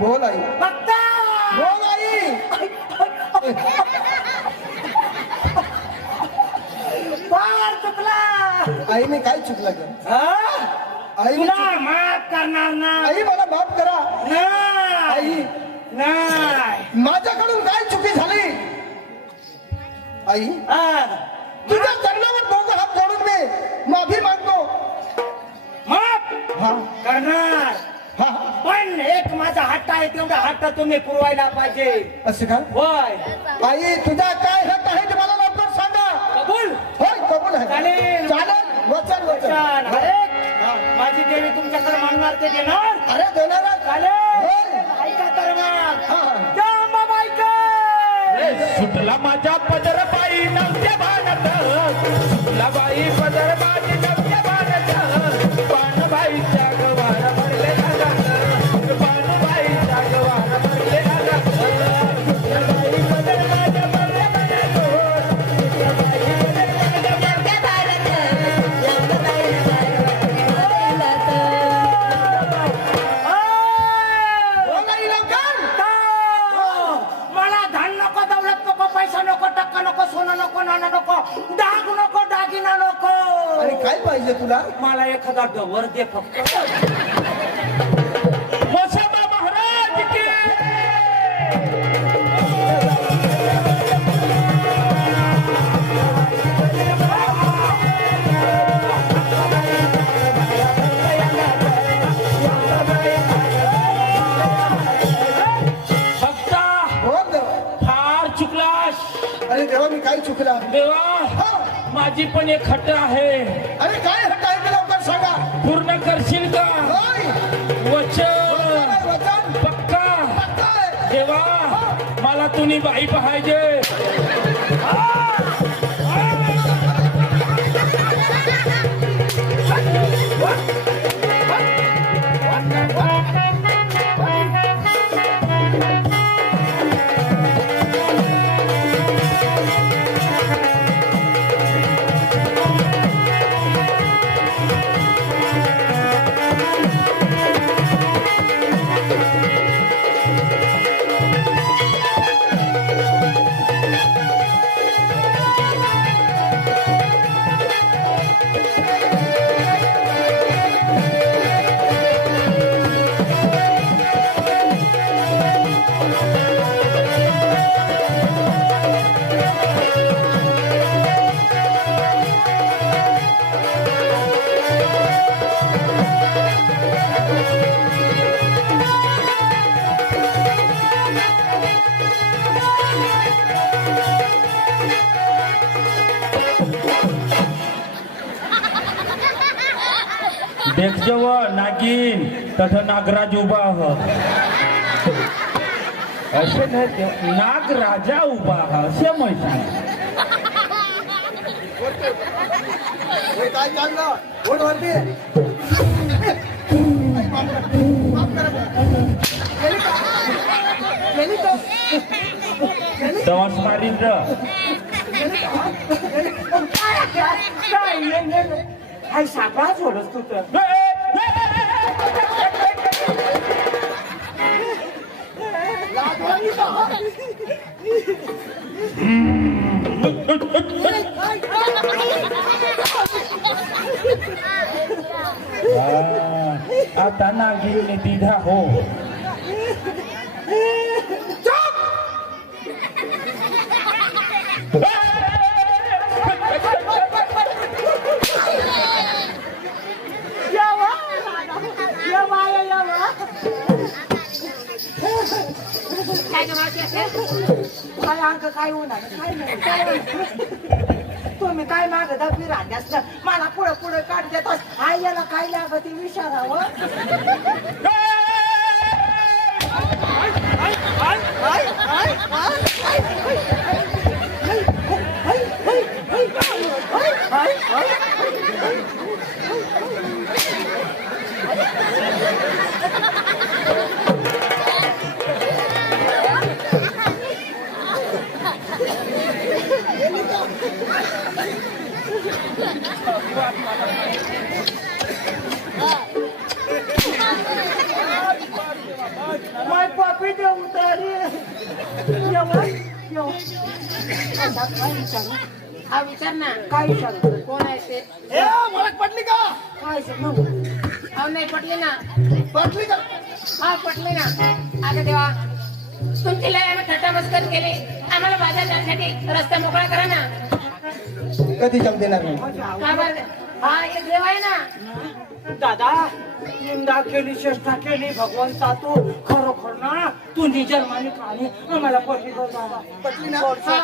बोल आई बघता बोल आई फार चुकला आईने काय चुकलं ग हा? आईने तुला चुक- माफ करणार ना आई मला माफ करा नाही आई नाही माझ्याकडून काय चुकी झाली आई हा. तुझ्या चरणावर दोघं हात जोडून मी माफी मागतो माफ हा करणार हा पण एक माझा हट्ट आहे तेवढा हट्ट तुम्ही पुरवायला पाहिजे असं का होय आई तुझा काय हक्क आहे ते मला लवकर सांगा कबूल होय कबूल आहे चालेल. चालेल वचन वचन छान. अरे माझी देवी तुमच्याकडे मागणार ते देणार अरे देणार आहे. चालेल होय. ऐका तर मग हा. जय अंबाबाई की. सुटला माझ्या पदर बाई नव्हत्या भागात सुटला बाई पदर बाई नव्हत्या भागात पानबाईच्या गवार भरले जातात पानबाईच्या गवार भरले जातात सुटला बाई पदर माझ्या भरल्या भागात सुटला बाई पदर माझ्या बोल आई लवकर मला धन नको दौलत नको पैसा नको टक्का नको सोनं नको नाणं नको डाग नको दागिना नको आणि काय पाहिजे तुला मला एखादा डवर दे फक्त वसंत महाराज की भक्ता बोल देवा. फार चुकलास अरे देवा मी काय चुकला देवा हा. माझी पण एक हट्ट आहे अरे काय हक्क आहे ते लवकर सांगा पूर्ण करशील का होय वचन वचन पक्का पक्का आहे. देवा मला तुम्ही बाई पाहिजे देखजो व नागिन तसं नागराज उभा आहो असे नाही ते, नागराजा उभा आहा असे मग सांग. काय चाललं बोट वरती दवास मारीन र हाय सापळा सोडस तू तर आता नागिन दिधा हो काय गं मावशी असेल? काय अंक काय होणार काय नाही काय होणार? तुम्ही काय मागत आपली राहण्यास मला पुढे पुढे काढ देतात आई याला काय लागत विचारावं माय पापी देऊ तरी हा विचार ना काय विचारू कोण आहे ते ओळख पटली का काय सांगू अहो नाही पटले ना पटली का हा पटले ना अगं देवा तुमची लय आम्ही थट्टा मस्कर केली आम्हाला बाजार जाण्यासाठी रस्ता मोकळा करा ना कधी जम देणार नाही का बरं हा एक देव आहे ना दादा निंदा केली चेष्टा केली भगवंता तू खरोखर ना तू निजर्मानी प्राणी आम्हाला पटली दादा पटली ना हा.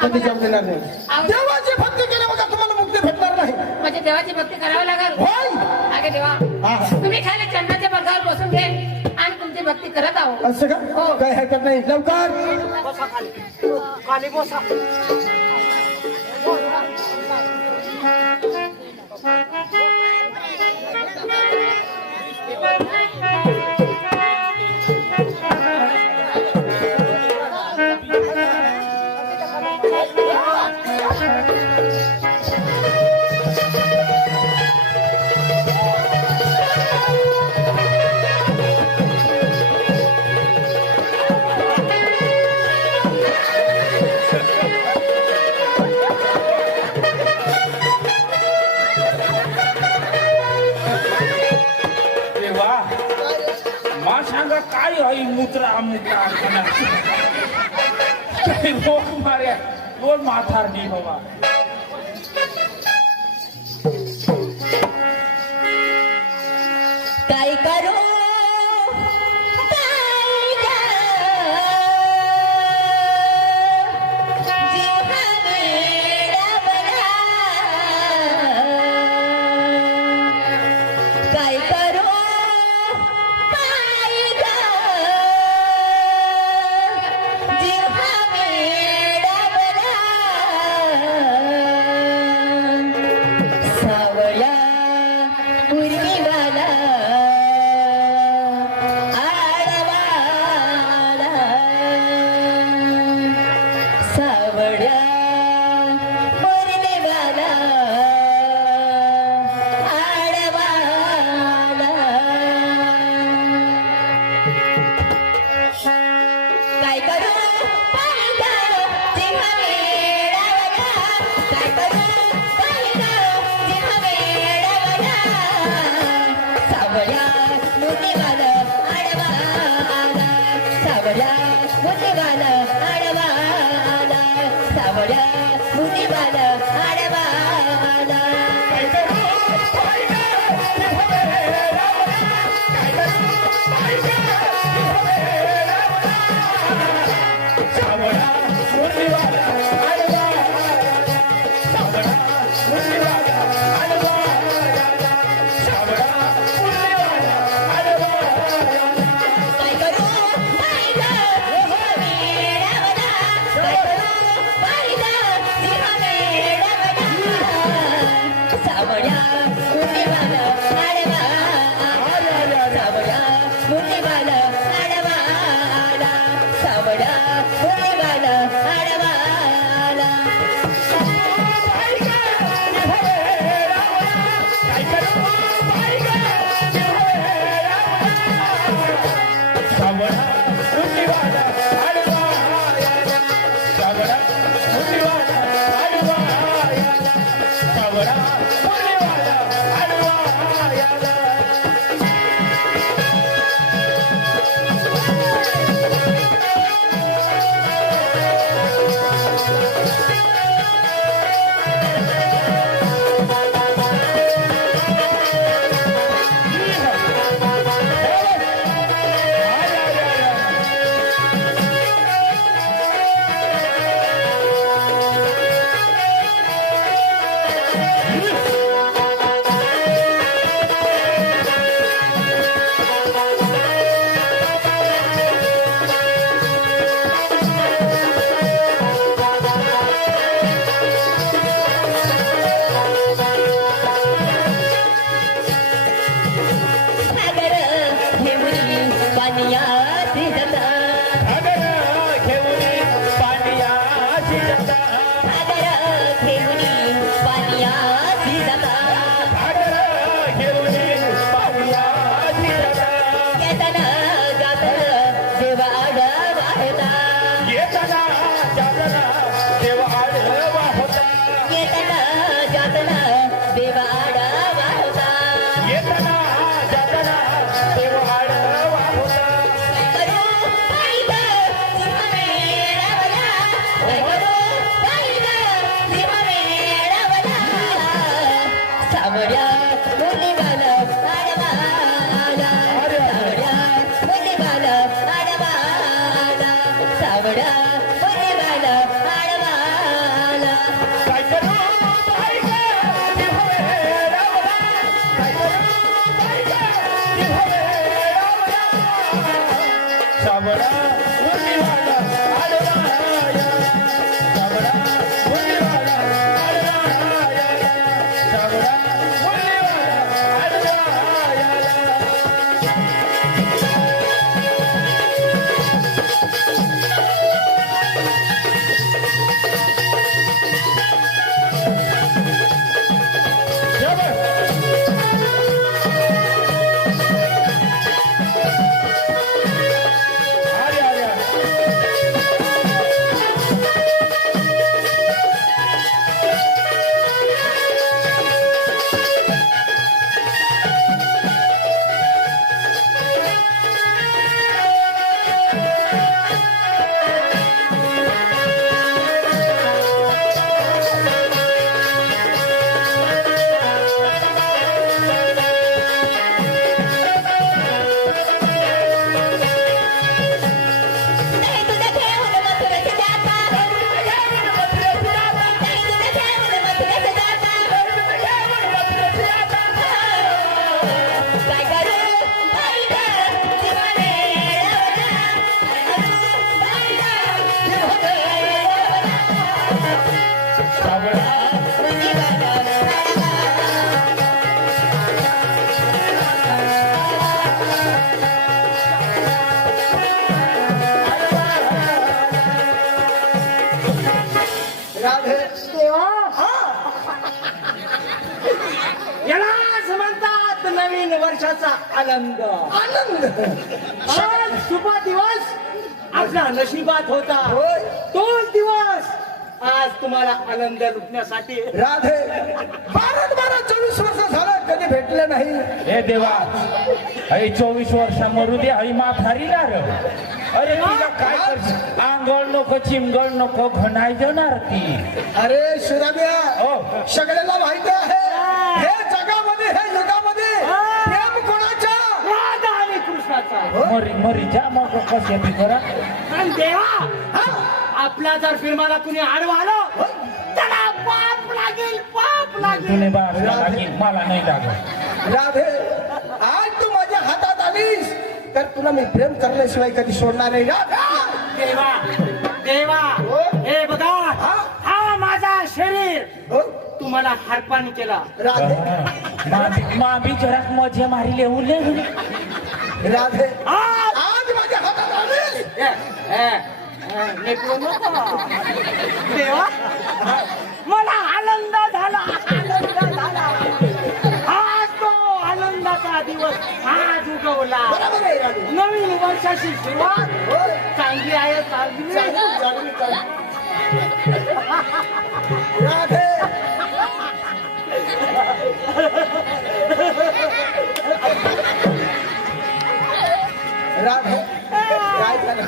कधी जम देणार नाही अहो, देवाची भक्ती केली बघा तुम्हाला मुक्ती भेटणार नाही म्हणजे देवाची भक्ती करावी लागेल होय अगं देवा हा तुम्ही खाली चंद्राच्या पगावर बसून घे आणि तुमची भक्ती करत आहो असं का काय हरकत नाही लवकर बसा खाली खाली बसा देवा मा सांगा काय आहे मुद्रा मुद्रा खाना काही रोग मारे रोज माथारडी बाबा काय करू काय करू सावळा उर्मिवाला आडवाला सावळा उर्मिवाला आडवाला काय करू पाहिलं जेव्हा वेळावला काय करू पाहिलं जेव्हा वेळावला सावळ्या मुलीवाला आडवाला सावळ्या मुलीवाला आडवाला सावळ्या मुलीवाला आडवाला काय करू पाहिलं सिंह मेळवला सावळ्या मुठीवाला आडवा सावळ्या मुठीवाला आडवा आला सावळ्या मुठीवाला आडवा आला सागर घेऊन पानिया सिजता सागर घेऊन पानिया सिजता येताना जाताना देवा आडवा होता येताना जाताना देवा आडवा होता करू पाहिलं सिंह मेळवला करू पाहिलं सिंह मेळवला सावळ्या मुलीवाला आडवा आला सावळ्या मुलीवाला आडवा आला सावळ्या मुलीवाला आडवा आला काय करू सावळा मुलीवाला आडवा सावळा मुलीवाला आडवा सावळा मुलीवाला आडवा अरे अरे नाही तुझ्या ठेवून मथुरेचे जाता नाही तुझ्या ठेवून मथुरेचे जाता काय करू पाहिलं सिंह मेळवला सावळा मुलीवाला राधे यालाच म्हणतात नवीन वर्षाचा आनंद आनंद आज शुभ दिवस आपला नशिबात होता होय. तोच दिवस आज तुम्हाला आनंद लुटण्यासाठी राधे 24 वर्ष झालं कधी भेटले नाही हे देवा अरे 24 वर्षा मरू दे हळी म्हातारी ना रे अरे तिला काय करशील आंघोळ नको चिमगळ नको घणाय देणार ती अरे शिराम्या हो. सगळ्यांना माहिती आहे हे जगामध्ये हे युगामध्ये प्रेम कोणाच्या राधा आणि कृष्णाचा मरी मरी जा मग कसे बी करा आणि देवा आपल्या जर फिल्माला कुणी आडवा आलं त्याला पाप लागेल पाप लागेल तुने बाळाला लागेल मला नाही लागत राधे आज तू माझ्या हातात आलीस तर तुला मी प्रेम करण्याशिवाय कधी सोडणार नाही राधा देवा देवा हे बघा मला हारपाणी केला राधे मामी जरा मजा मारी लेऊ राधे आज आज माझ्या हातात आलीस नेटलो नको देवा मला आनंद झाला आज तो आनंदाचा दिवस आज उगवला बरोबर आहे राधे नवीन वर्षाची सुरुवात होय. चांगली आहे चांगली चांगली, चांगली. राधे राधे काय झालं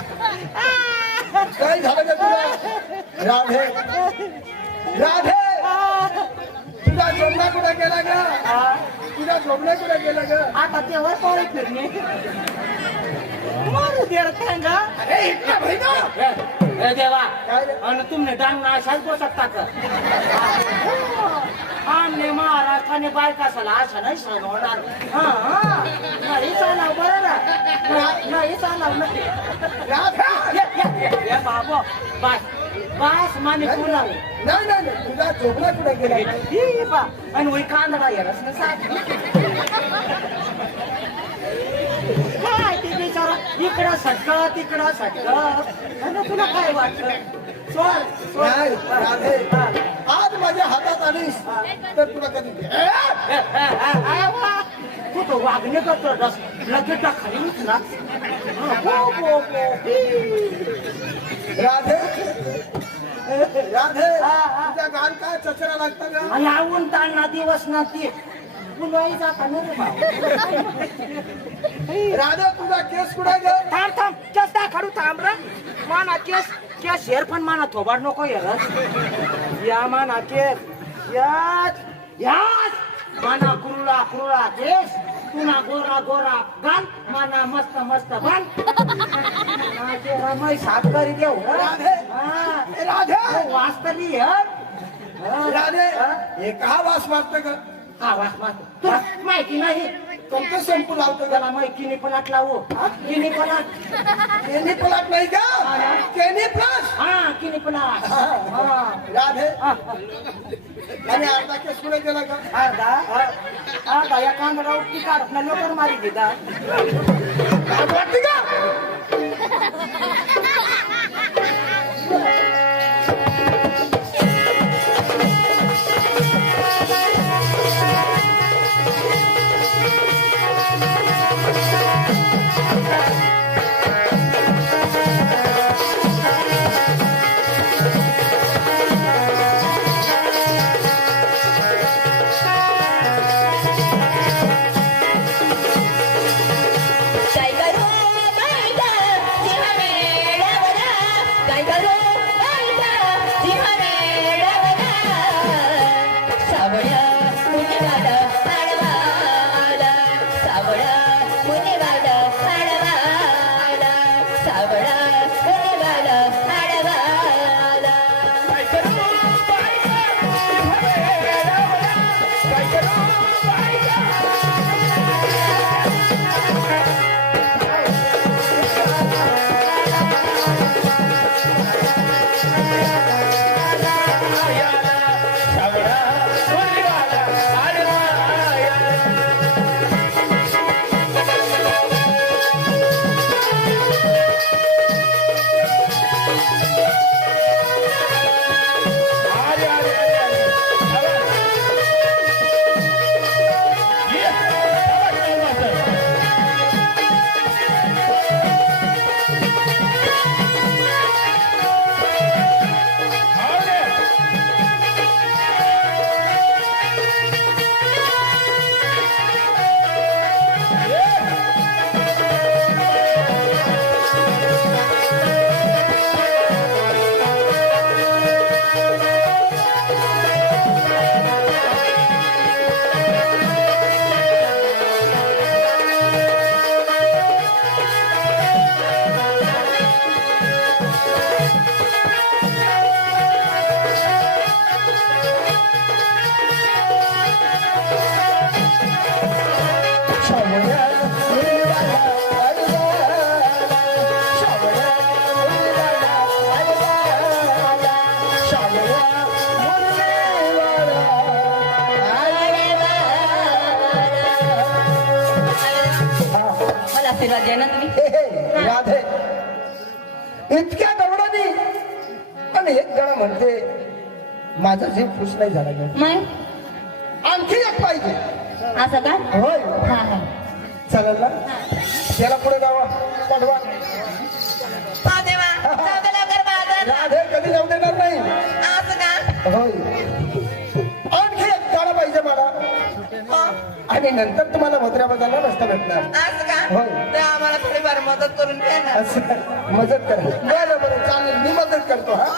काय झालं का तुला राधे राधे तुझा झोपला कुठे गेला ग तुझा झोपला कुठे गेला ग आता तेव्हा पोळी फिरणे मारू दे रंगा अरे इतना बहिणा देवा काय रे? आणि तुमने डांगना अशाच बोसकता का आमने महाराष्ट्राने बायका सला अशा नाही सण होणार नाही चालाव बरं नाही चालाव नाही राधा बाबा बस बस माने तुला नाही नाही नाही, तुझा झोपला कुठे गेला ही बा आणि वही कांदा येणार ना साथ काय ते बिचारा इकडं सटक तिकडं सटक आणि तुला काय वाटलं सोड नाही राधे आज माझ्या हातात आलीस तर तुला कधी तू तो वागणे करतो लगेच खाली उठला राधे राधे तुझ्या गाल काय चचरा लागता का लावून ताणना दिवस ना ते पुन्हाही जाता ना रे भाऊ. राधे तुझा केस कुठे ग थांब थांब केस दाखडू थांब रे माना केस केस हेर पण माना थोबाड नको हेरच या माना केस याच माना कुरुळा कुरुळा केस पुन्हा गोरा गोरा गाल माना मस्त मस्त बाल माझे रमाई साफ करी देऊ राधे राधे वास्तवी राधे हे का वास मारत ग हा वास मारतो तुला माहिती नाही कोणतं संपू लावतो त्याला माहितीने पलाट लावू किनी पलाट केनी पलाट नाही का केनी प्लस हा किनी पलाट हा राधे हा आणि अर्धा केस कुठे गेला का अर्धा या कांदा उपटी काढत ना लोकर मारी दिदा काय वाटते का काय करू बाई ग जीवा मेला आशीर्वाद द्या ना तुम्ही हे राधे इतक्या दगडाने आणि एक जण म्हणते माझा जीव खुश नाही झाला ग. मग आणखी एक पाहिजे. असं का होय हा हा चालेल ना त्याला पुढे जावा पाठवा. देवा जाऊ दे लवकर बाजार राधे कधी जाऊ देणार नाही. असं का होय आणखी एक गाणं पाहिजे मला हो, आणि नंतर तुम्हाला मथुरा बाजारला रस्ता भेटणार. असं का होय. तर आम्हाला थोडीफार मदत करून द्या ना असं मदत करा. बरं बरं चालेल मी मदत करतो. हा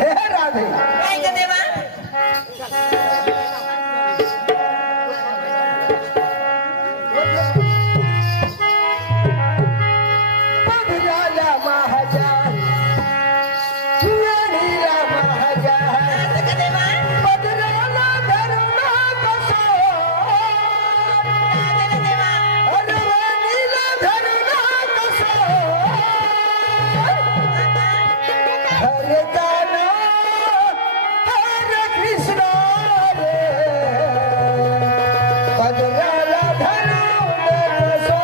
हे राधे काय ग देवा पगडाला महाजा वेणीला महाजा असं का देवा पगडाला धरणा कसो काय ग देवा अरे वेणीला धरणा कसो हरे काना हरे कृष्ण रे पगडाला धरून कसो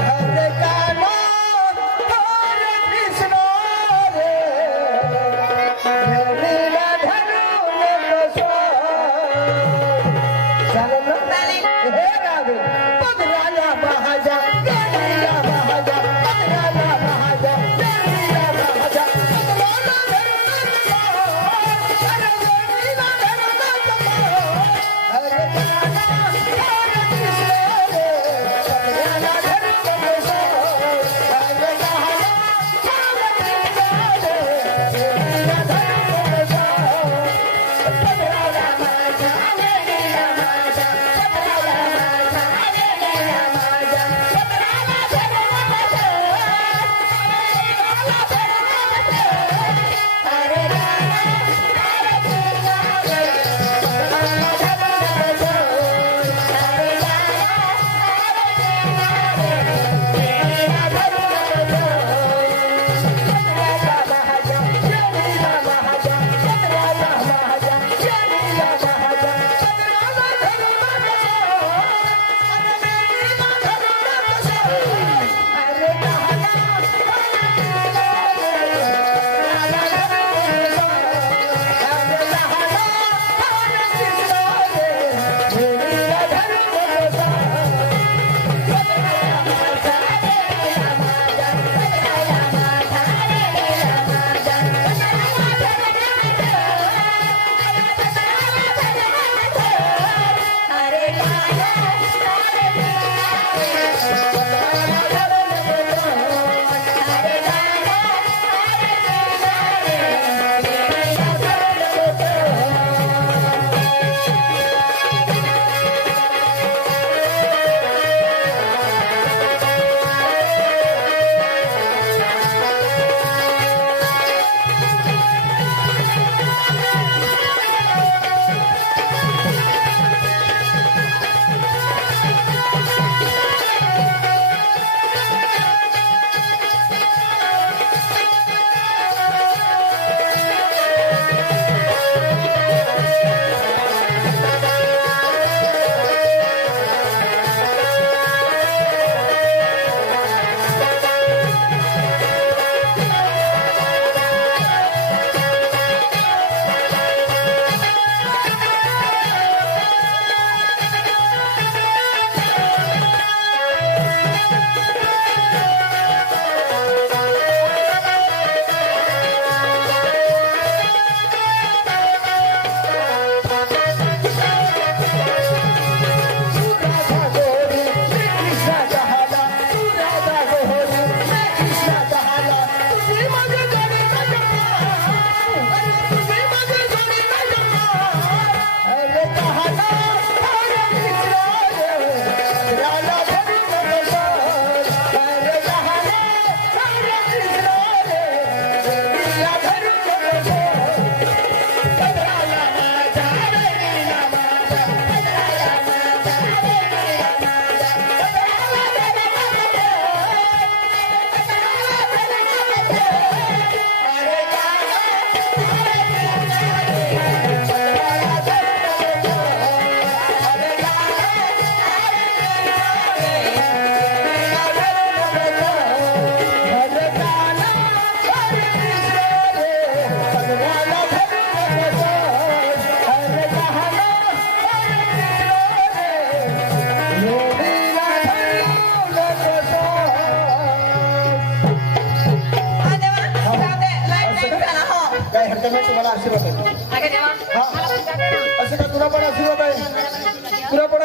हरे काना हरे कृष्ण रे वेणीला धरून कसो. चालेल ना? चालेल. हे राधे पगडाला महाजा वेणीला महाजा पगडाला महाजा वेणीला महाजा पगडाला धरून कसो अरे वेणीला धरून कसो हरे काना हरे कृष्ण रे पगडाला धरून कसो हरे काना हरे कृष्ण रे वेणीला धरून कसो पगडाला महाजा वेणीला महाजा पगडाला महाजा वेणीला महाजा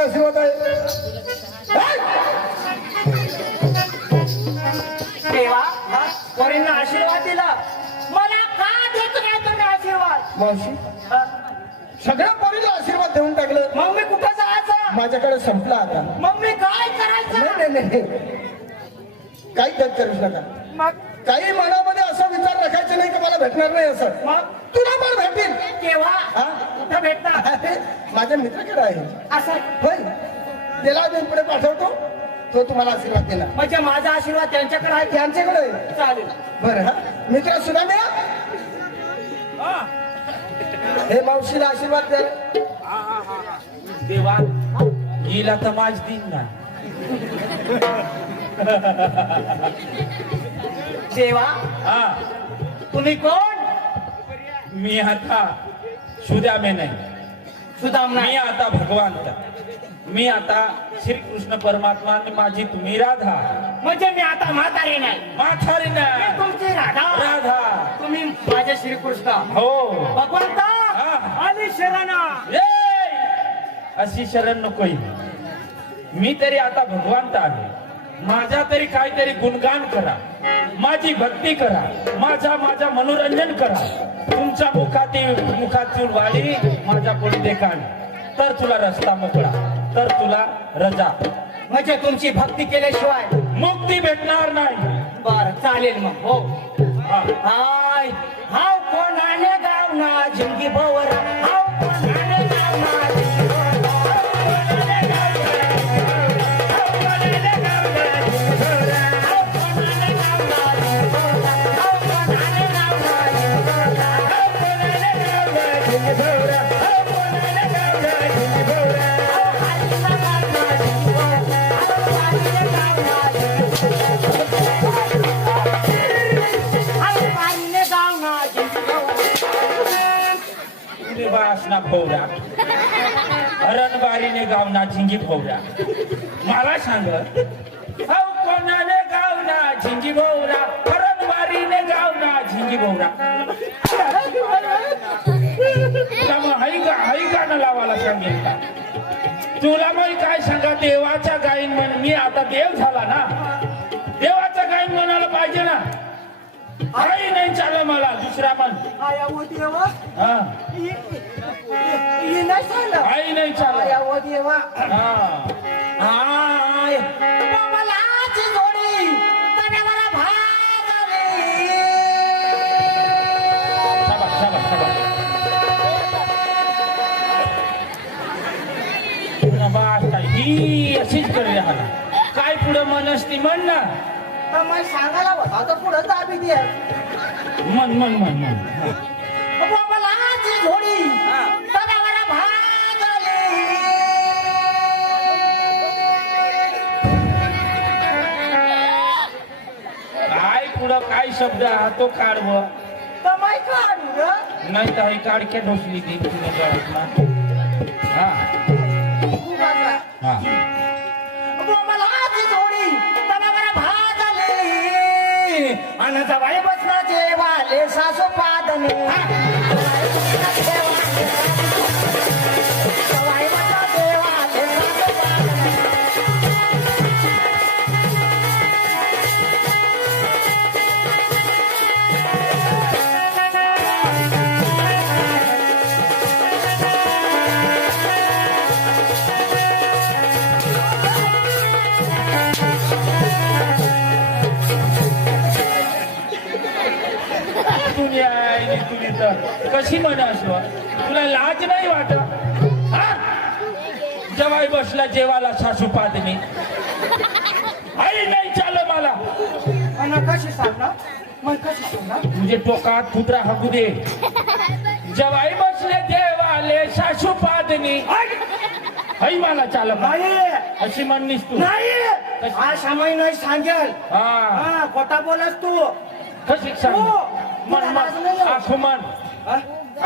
आशीर्वाद आहे देवा पोरींना आशीर्वाद दिला मला का देत नाही तुम्ही आशीर्वाद मावशी हा? सगळ्या पोरीला आशीर्वाद देऊन टाकलं मग मी कुठं जायचं माझ्याकडे संपला आता मग मी काय करायचं नाही नाही काही गत करूच नका मग काही मनामध्ये असा विचार रखायचा नाही की मला भेटणार नाही असं मग तुला पण भेटतील केव्हा हा? कुठं भेटणार अरे, माझ्या मित्राकडे आहे असं होय त्याला मी पुढे पाठवतो तो तुम्हाला आशीर्वाद देणार म्हणजे माझा आशीर्वाद त्यांच्याकडे आहे त्यांच्याकडे आहे. चालेल बरं हा मित्र सुद्धा मिळा हे मावशीला आशीर्वाद द्या देवा हिला तर माझ दिन ना देवा हा तुम्ही कोण मी आता सुद्यामे नाही सुदाम मी आता भगवंत मी आता श्रीकृष्ण परमात्मा आणि माझी तुम्ही राधा म्हणजे मी आता म्हातारी नाही माथारी मी नाही तुमची राधा राधा तुम्ही माझे श्रीकृष्ण हो भगवंता हा. आणि शरणा ए! अशी शरण नकोय मी तरी आता भगवंत आहे माझा तरी काहीतरी गुणगान करा माझी भक्ती करा माझा मनोरंजन करा तुमच्या मुखातील वाणी माझ्या पुढे देखाण तर तुला रस्ता मोकळा तर तुला रजा म्हणजे तुमची भक्ती केल्याशिवाय मुक्ती भेटणार नाही बर चालेल मग हो हा. हाय हाव कोणाने गावना जिंगी भवर हाव कोणाने गावना जिंगी भवर हाव कोणाने गावना हाव कोणाने गावना जिंगी भवर हाव कोणाने गावना जिंगी भवर हाव कोणाने गावना जिंगी भवर हाव कोणाने गावना जिंगी भवर हाव कोणाने गावना जिंगी भवर हाव हरीला गावना जिंगी भवर हाव हरीला गावना जिंगी तुले बासना भोवरा हरणबारीने गावना झिंगी भोवरा मला सांग हाव कोणाने गावना झिंगी भोवरा हरणबारीने गावना झिंगी भोवरा तुला मग हाई गाणं लावायला सांगेल का तुला मग काय सांगा देवाचा गायन म्हण मी आता देव झाला ना देवाचा गायन म्हणायला पाहिजे ना आई नाही चाल मला दुसरा मन आया वो देवा हा ये नाही झालं आई नाही चाल आया वो देवा हा आय कमलाची जोडी तण्यावर भागले शाबास, शाबास, शाबास. शाबास, ताई. ही अशीच करूया हाला काय पुढं मन असती म्हण ना मग सांगायला होता तर पुढं दाबी दे मन कमलाची जोडी तण्यावर भागले काय पुढं काय शब्द हा तो काढव कमाई काढू ग नाही तर ही काडक्या ढोसली ती तुझ्या गळ्यात ना. हा हा कमलाची जोडी तण्यावर भागले अन जवाई बसला जेवाले सासू पादने जवाई बसला जेवाले सासू पादने तुम्ही तर कशी म्हणास बा? तुला लाज नाही वाटत हा? जवाई बसला जेवाला सासू पादमी आई नाही चाल मला अन कशी सांगणार मग कशी सांगणार तुझे टोकात कुत्रा हाकू दे जवाई बसले जेवाले सासू पादमी आई मला चाल नाही अशी म्हणलीस तू नाही हा समय नाही सांगेल हा हा खोटा बोलस तू कशी सांग हो. मन मन आखुमान हा?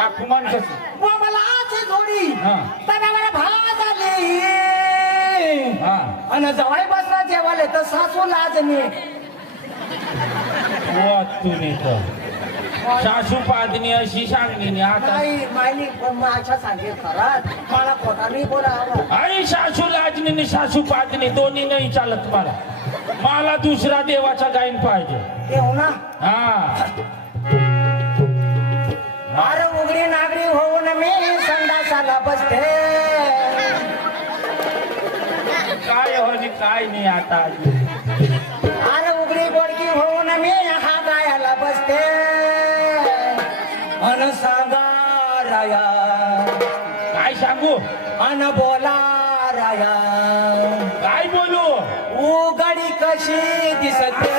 आखुमान कशी मला आची जोडी हा. तव्यावर भात आली हा आणि जवाई बसला जेवाले तर सासू लाजने वा तू नाही तर सासू पादनी अशी सांगली आता नाही मायनी पण माझ्या सांगे खराच मला खोटाने बोलावं आई सासू लाजनी सासू पादनी दोन्ही नाही चालत मला दुसरा देवाचा गायन पाहिजे येऊ ना हा अरे उघडी नागरी होऊन मी संडासाला बसते काय हो आणि काय नाही आता अरे उघडी बोडकी होऊन मी हा गायाला बसते अन सांगा राया काय सांगू अन बोला राया काय बोलू उघडी कशी दिसते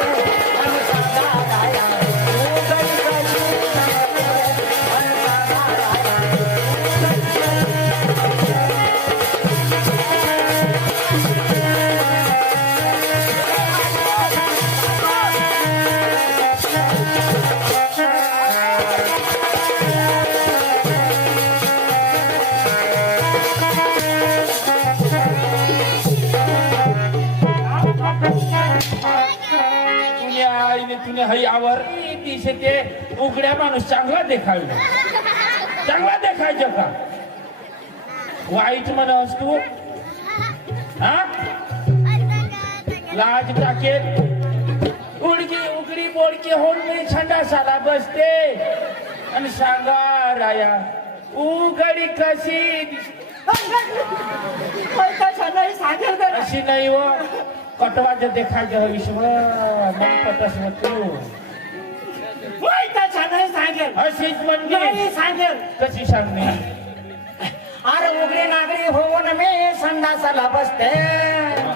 अन सांगा राया उघडी कशी दिसते अन सांगा राया तुझ्या आईने तुने हयावर दिसे ते उघड्या माणूस चांगला देखायला चांगला देखायचं का वाईट म्हणस तू हा लाज टाकेल उघडी बोडकी होऊन मी संडासाला बसते आणि सांगा राया उघडी कशी सांगेल का अशी नाही व कटवाचं देखायचं विश्व मग पटस तू सांगेल अशीच म्हणजे नाही सांगेल कशी सांगणे अरे उघडी नागरी होऊन मी संडासाला बसते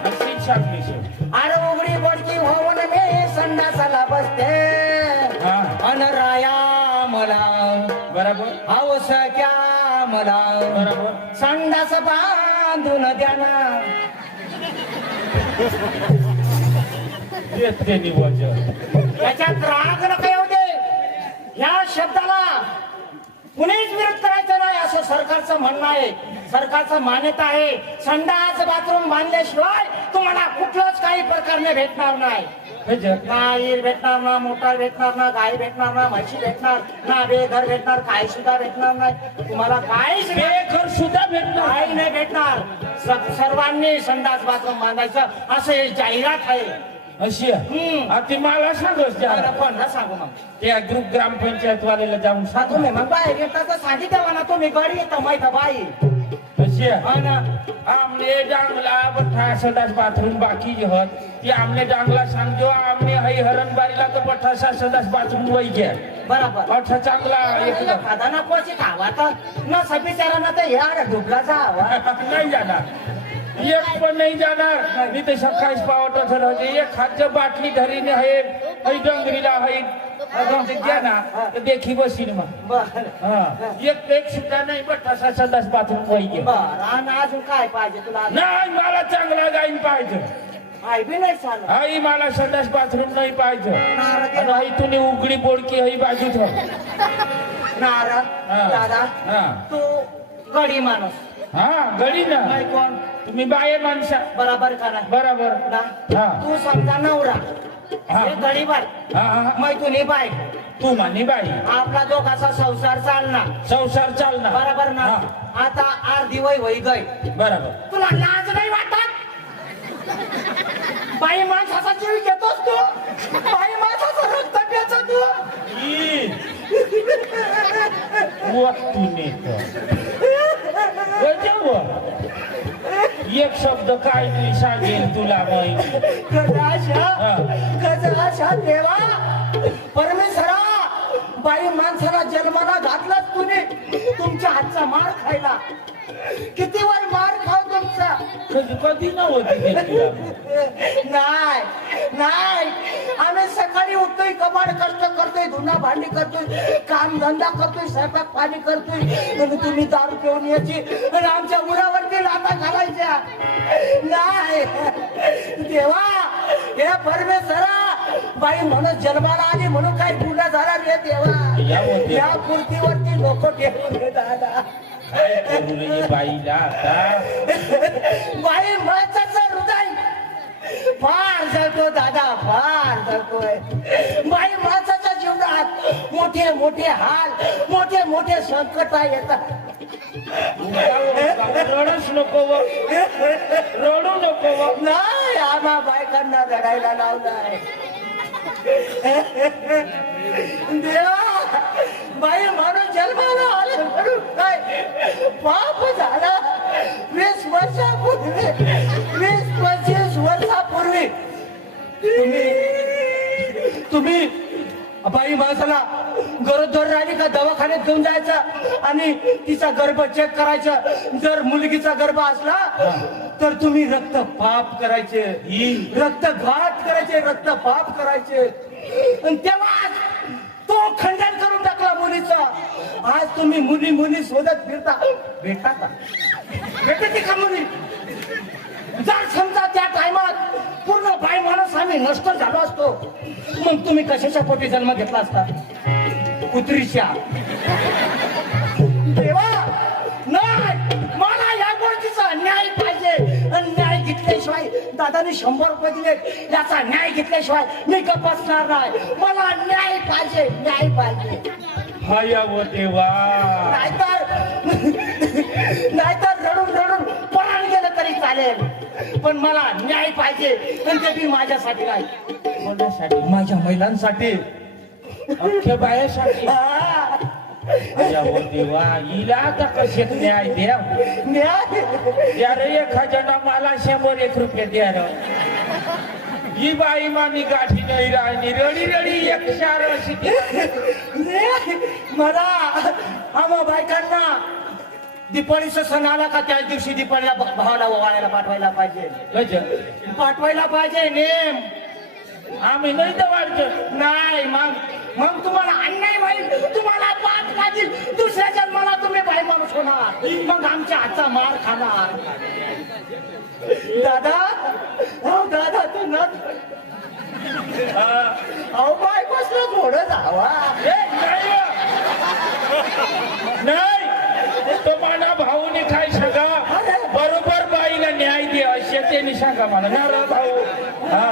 अशीच सांगली अरे उघडी बोडकी होऊन मी संडासाला बसते हा अन राया मला बरोबर हवस क्या मला बरोबर संडास बांधून द्याना येते निवचन याच्यात राग नका येऊ दे या शब्दाला कुणीच विरोध करायचं नाही असं सरकारचं म्हणणं आहे सरकारचं मान्यता आहे संडास बाथरूम बांधल्याशिवाय तुम्हाला कुठलंच काही प्रकारने भेटणार नाही ना ईर भेटणार ना मोटार भेटणार ना गाय भेटणार ना म्हशी भेटणार ना बेघर भेटणार काही सुद्धा भेटणार नाही तुम्हाला काहीच बेघर सुद्धा भेटणार काही नाही भेटणार सर्वांनी संडास बाथरूम बांधायचं असं हे जाहिरात आहे अशी ती मला सांगस कोणाला सांगू मग त्या ग्रुप ग्रामपंचायत वाल्याला जाऊन हा तुम्ही मग बाहेर येता तर सांगितलं ना तुम्ही गडी येता माहिती बाई अशी हा ना आमने डांगला बठा संडास बाथरूम बाकी जे होत ती आमने डांगला सांगतो आमने हई हरणबारीला तर बठासा संडास बाथरूम वही घ्या बरोबर अठा चांगला एकदम खादा ना कोची खावा तर न सबिचारा ना तर ह्या ढुबला जावा नाही जाणार एक पण नाही जाणार मी तर सकाळीच पावट एक खाद्य बाटली धरीने आहे हई डोंगरीला हई घ्या ना तर देखी बसीन मग बर हा एक सुद्धा नाही बठासा संडास बाथरूम वही घ्या बर आणि अजून काय पाहिजे तुला नाही मला चांगला गाईन पाहिजे आई बी नाही चालत आई मला संडास बाथरूम नाही पाहिजे नारळ आणि आई तुम्ही उघडी बोडकी हई बाजू ठेव नारळ हा. दादा हा. तू गडी माणूस हा गडी ना नाही कोण तुम्ही बाये माणसा बरोबर करा बरोबर ना हा. तू समजा नवरा हा. हे गडी बाय हा, हा. मैथुनी बाय तू मानी बाई आपला दोघाचा संसार चालणार संसार चालणार बरोबर ना हा. आता अर्धी वय वय गय बरोबर तुला लाज नाही वाटत बाई माणसाचा जीव घेतोस तू बाई माणसाचा रक्त प्याचा तू ई. तू नेत एक शब्द काय नाही सांगेल तुला माहिती कदाशा देवा परमेश्वरा बाई माणसाला जन्माला घातलाच तुम्ही तुमच्या हातचा मार खायला किती वर मार खाऊ तुमचा कधी नव्हती नाही नाही आम्ही सकाळी उठतोय कमाड कष्ट करतोय धुना भांडी करतोय काम धंदा करतोय स्वयंपाक पाणी करतोय आणि तुम्ही दारू पिऊन यायची आणि आमच्या उरावरती लाथा घालायच्या नाही देवा हे परमेश्वरा बाई म्हणून जन्माला आली म्हणून काय गुन्हा झाला रे देवा या मूर्तीवरती लोक ठेवून दादा बाईला आता बाई माणसाचं हृदय फार जळतो दादा फार जळतोय बाई माणसाच्या जीवनात मोठा मोठे मोठे हाल मोठे मोठे संकट येतात. रडूच नको व. रडू नको व. नाही आम्हा बायकांना रडायला लावलाय. देवा बाई माणूस जन्माला आले म्हणून काय पाप झाला. 20 वर्षापूर्वी 20-25 वर्षापूर्वी तुम्ही बाई माणसाला गरोदर राहिली का दवाखान्यात घेऊन जायचा आणि तिचा गर्भ चेक करायचा. जर मुलगीचा गर्भ असला तर तुम्ही रक्त पाप करायचे, रक्तघात करायचे, रक्त पाप करायचे. आणि तेव्हा तो खंडन करून टाकला मुलीचा. आज तुम्ही मुली मुली शोधत फिरता. भेटता का? भेटते का मुली? जर समजा त्या टायमात पूर्ण बाई माणूस आम्ही नष्ट झालो असतो मग तुम्ही कशाच्या पोटी जन्म घेतला असता? कुत्रीच्या. देवा नाही मला या गोष्टीचा न्याय पाहिजे. आणि न्याय घेतल्याशिवाय दादाने 100 रुपये दिले याचा न्याय घेतल्याशिवाय मी गप्प बसणार नाही. मला न्याय पाहिजे, न्याय पाहिजे. हाया व देवा. नाहीतर रडून रडून पळून गेलं तरी चालेल पण मला न्याय पाहिजे. आणि ते बी माझ्यासाठी नाही, कोणासाठी? माझ्या महिलांसाठी. अख्ख्या बायासाठी. हा. हाया व देवा. हिला आता कसे न्याय द्या. न्याय या रे एखाद्याला मला 101 रुपये द्या रे. ही बाई मामी गाठी नाही राहिली. रडी रडी एक शार अशी मला आम्हा बायकांना दिपाळीचा सण आला का त्याच दिवशी दिपाळीला भावाला ओवाळायला पाठवायला पाहिजे. पाठवायला पाहिजे नेम. आम्ही नाही तर वाटतो. नाही मग तुम्हाला अन्याय होईल. तुम्हाला पाप लागेल. दुसऱ्या जन्माला तुम्ही बाई माणूस होणार. मग आमच्या हातचा मार खाणार. दादा हो दादा तू ना अहो बाय कसलं घोडं जावा. नाही तो मला भाऊने काय सांगा बरोबर बाईला न्याय दे असे त्यांनी सांगा मला. ना रे भाऊ. हा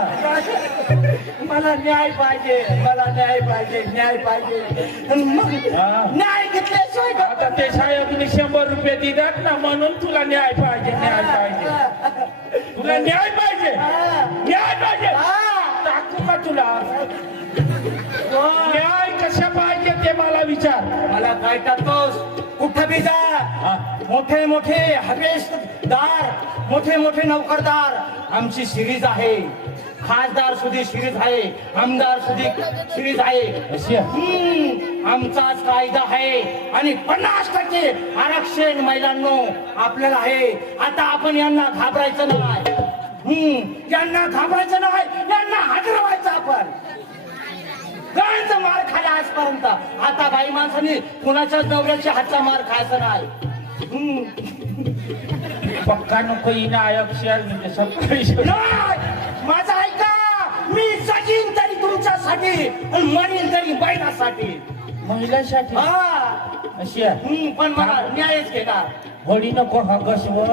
मला न्याय पाहिजे, मला न्याय पाहिजे, न्याय पाहिजे. मग हा. न्याय घेतल्याशिवाय आता ते साहेबने 100 रुपये दिलात ना म्हणून तुला न्याय पाहिजे. न्याय पाहिजे. तुला न्याय पाहिजे. न्याय पाहिजे. टाकू का तुला? न्याय कशा पाहिजे ते मला विचार. मला काय टाकतोस? कुठं बी जा. मोठे मोठे हवेशदार, मोठे मोठे नौकरदार आमची सिरीज आहे. खासदार सुधी सिरीज आहे, आमदार सुधी सिरीज आहे. आमचाच कायदा आहे आणि 50% आरक्षण महिलांनो आपल्याला आहे. आता आपण यांना घाबरायचं नाही. यांना घाबरायचं नाही, यांना हादरवायचं आपण. गायचा मार खाला आजपर्यंत. आता बाई माणसाने कुणाच्याच नवऱ्याच्या हातचा मार खायचा नाही. पक्का नको येईना अक्षर म्हणजे सगळं. माझा ऐका. मी जगीन तरी तुमच्यासाठी आणि मरीन तरी बैलासाठी, महिलासाठी. हा अशी आहे. पण मला न्यायच घेणार. होडी नको हगसवर.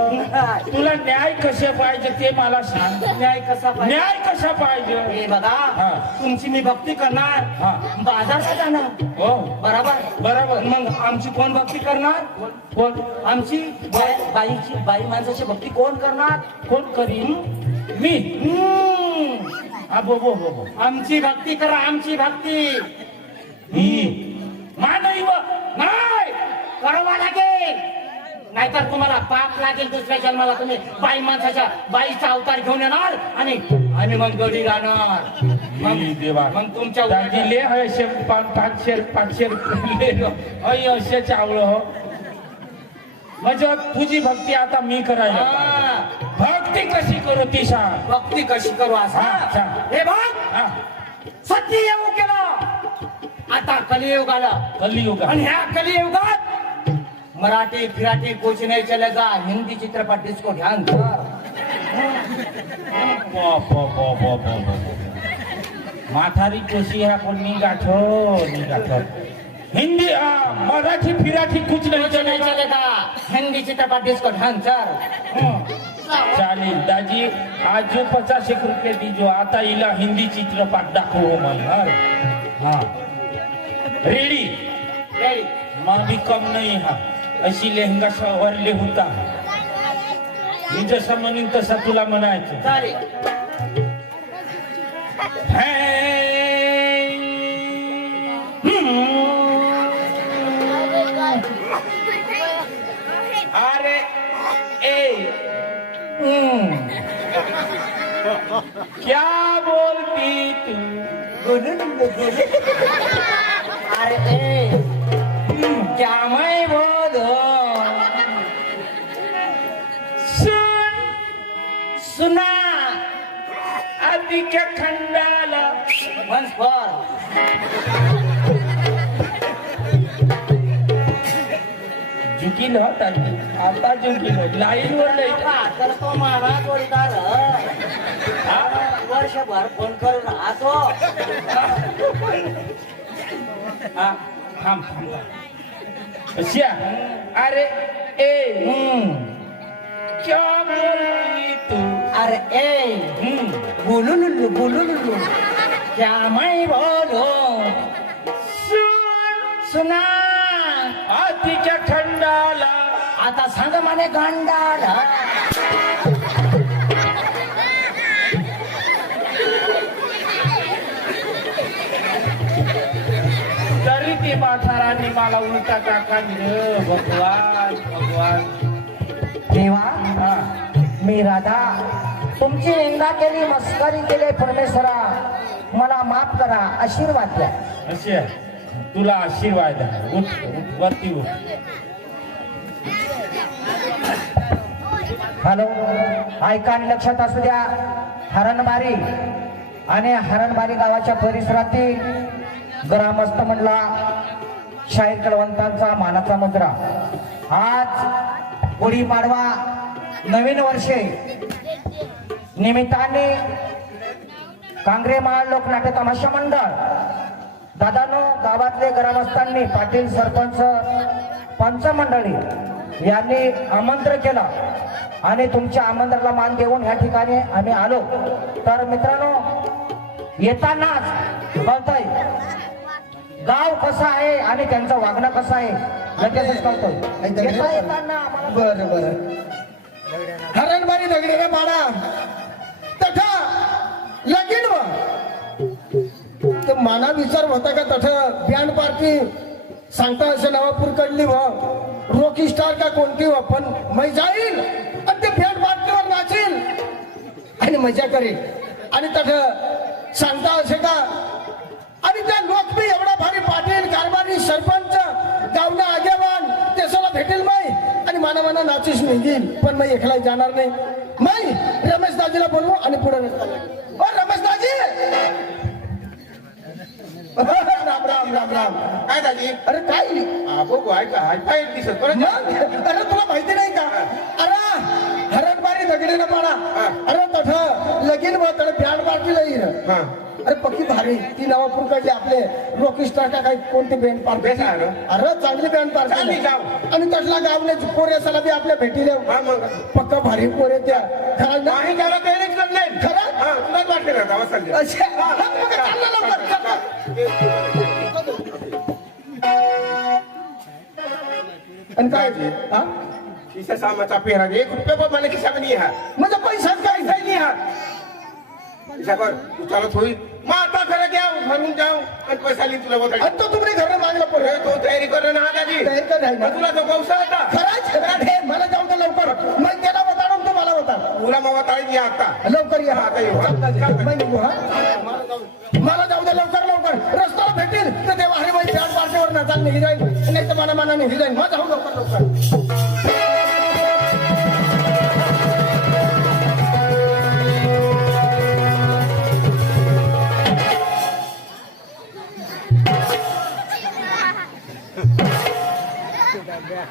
तुला न्याय कसे पाहिजे ते मला सांग. न्याय कसा पाहिजे? न्याय कसा पाहिजे? हे बघा हा. तुमची मी भक्ती करणार. हा. बाजारात जाणार. हो बरोबर बरोबर. मग आमची कोण भक्ती करणार? कोण? आमची बाईची बाई माणसाची भक्ती कोण करणार? कोण करीन? मी. बो आमची भक्ती करा, आमची भक्ती. नाही करावा लागेल नाहीतर तुम्हाला पाप लागेल. दुसऱ्या जन्माला तुम्ही बाई माणसाच्या बाईचा अवतार घेऊन येणार आणि मग गडी राहणार. मग तुमच्या दिले 500 रुपये असे चावलं हो. म्हणजे तुझी भक्ती आता मी करायला. भक्ती कशी करू ती सांग. भक्ती कशी करू असा? सांग. हे बघ सत्ययुग केलं, आता कलियुग आलं. कलियुग. आणि ह्या कलियुगात मराठी फिराठी कुछ नहीं चलेगा. हिंदी चित्रपट डिस्को ध्यान कर. माथारी कोशी है पण निगाठो हिंदी मराठी फिराठी कुछ नहीं कुछ नहीं चलेगा. चलेगा. हिंदी चित्रपट डिस्को ध्यान कर. चालेल दाजी. आज जो 50 रुपये दीजो. आता हिला हिंदी चित्रपट दाखव मला. हा रेडी रेडी माँ भी कम नहीं हा अशी लेहंगा सवारले होता मी जसं म्हणीन तसा तुला म्हणायचं चालेल अरे ए क्या बोलती तू अरे ए क्या मैं बोलो सुन सुना आधी क्या खंडाला once more झुकील होता आता झुकील लाईन वर नाही तर तो मला जोडीदार वर्षभर फोन करून राहतो हा थांब अशा अरे ए क्या बोलती तू अरे ए बोलू क्या मैं बोलो सुन सुना आधीच्या खंडाला आता सांग म्हणे गांडाला तरी ती म्हातारांनी मला उलटा टाका दिलं भगवान भगवान देवा हा मी राधा तुमची निंदा केली मस्करी केली परमेश्वरा मला माफ करा आशीर्वाद द्या अशा तुला आशीर्वाद आहे. उठ उठ, वरती उठ हॅलो ऐका आणि लक्षात असू द्या हरणबारी आणि हरणबारी गावाच्या परिसरातील ग्रामस्थ म्हणला शाहीर कळवंतांचा मानाचा मुद्रा आज गुढीपाडवा नवीन वर्षे निमित्ताने कांग्रेमाळ लोकनाट्य तमाशा मंडळ दादानो गावातले ग्रामस्थांनी पाटील सरपंच पंचमंडळी यांनी आमंत्रण केलं आणि तुमच्या आमंत्रणाला मान देऊन या ठिकाणी आम्ही आलो तर मित्रांनो येतानाच कळतंय गाव कसं आहे आणि त्यांचं वागणं कसं आहे लगेचच कळतंय येताना आम्हाला बर बर हरणबारी दगडी रे बाळा तठा लगीन तर माना विचार होता का तठा बँड पार्टी सांगता असे नवापूर कडली रॉकी स्टार का कोणती पण मै जाईल आणि ते बँड पार्टीवर नाचील आणि मजा करेल आणि तठं सांगता असे का आणि त्या लोक मी एवढा भारी पाटील कारभारी सरपंच गावना आगेवान ते सगळं भेटेल माई आणि माना माना नाचीस निघील पण मी एकला जाणार नाही माई रमेश दाजीला बोलवू आणि पुढे रमेश दाजी राम राम राम राम काय झाली अरे काय बघू ऐका हायफाय दिसत मग? अरे तुला माहिती नाही का अरे हरणबारी दगडी ना पाडा अरे तठ लगीन त्याला बँड पार्टीला येईल हा अरे पक्की भारी ती नवापूर कडले आपले रॉकी स्टार का काही कोणती बँड पार्टी बेस आहे ना? अरे चांगली बँड चांगली पार्टी गाव. आणि तसला गावले पोरे सला बी आपल्या भेटीले हा मग पक्का भारी पोरे त्या खरं ना? नाही त्याला तयारीच करले खरं? हा तुलाच वाटते ना गावात चालले अच्छा. हा, मग चाललं लवकर, चाललं. आणि काय हा खिशा सामाचा पेहरा ₹1 पण मला खिशामध्ये हा म्हणजे पैसा काय पैसा नाही हा खिशा कर तू चालत होईल मग आता खरं घ्या म्हणून जाऊ आणि पैसा लिही तुला बोलायचं आणि तो तुम्ही घर मागला पोरे तो तयारी कर ना हा दाजी तयारी कर नाही ना. मग तुला तो गवसा होता खरंच हे मला जाऊ दे लवकर मग त्याला वताडून तो मला होता तुला मग ताळी या आता लवकर या हा, आता येऊ. चालतं. नाही निघू, हा? मला जाऊ दे लवकर लवकर रस्त्याला भेटेल तर तेव्हा हरी बाई बँड पार्टीवर नाचाल निघी जाईल नाही तर मना मना निघी जाईल मग जाऊ लवकर लवकर द्या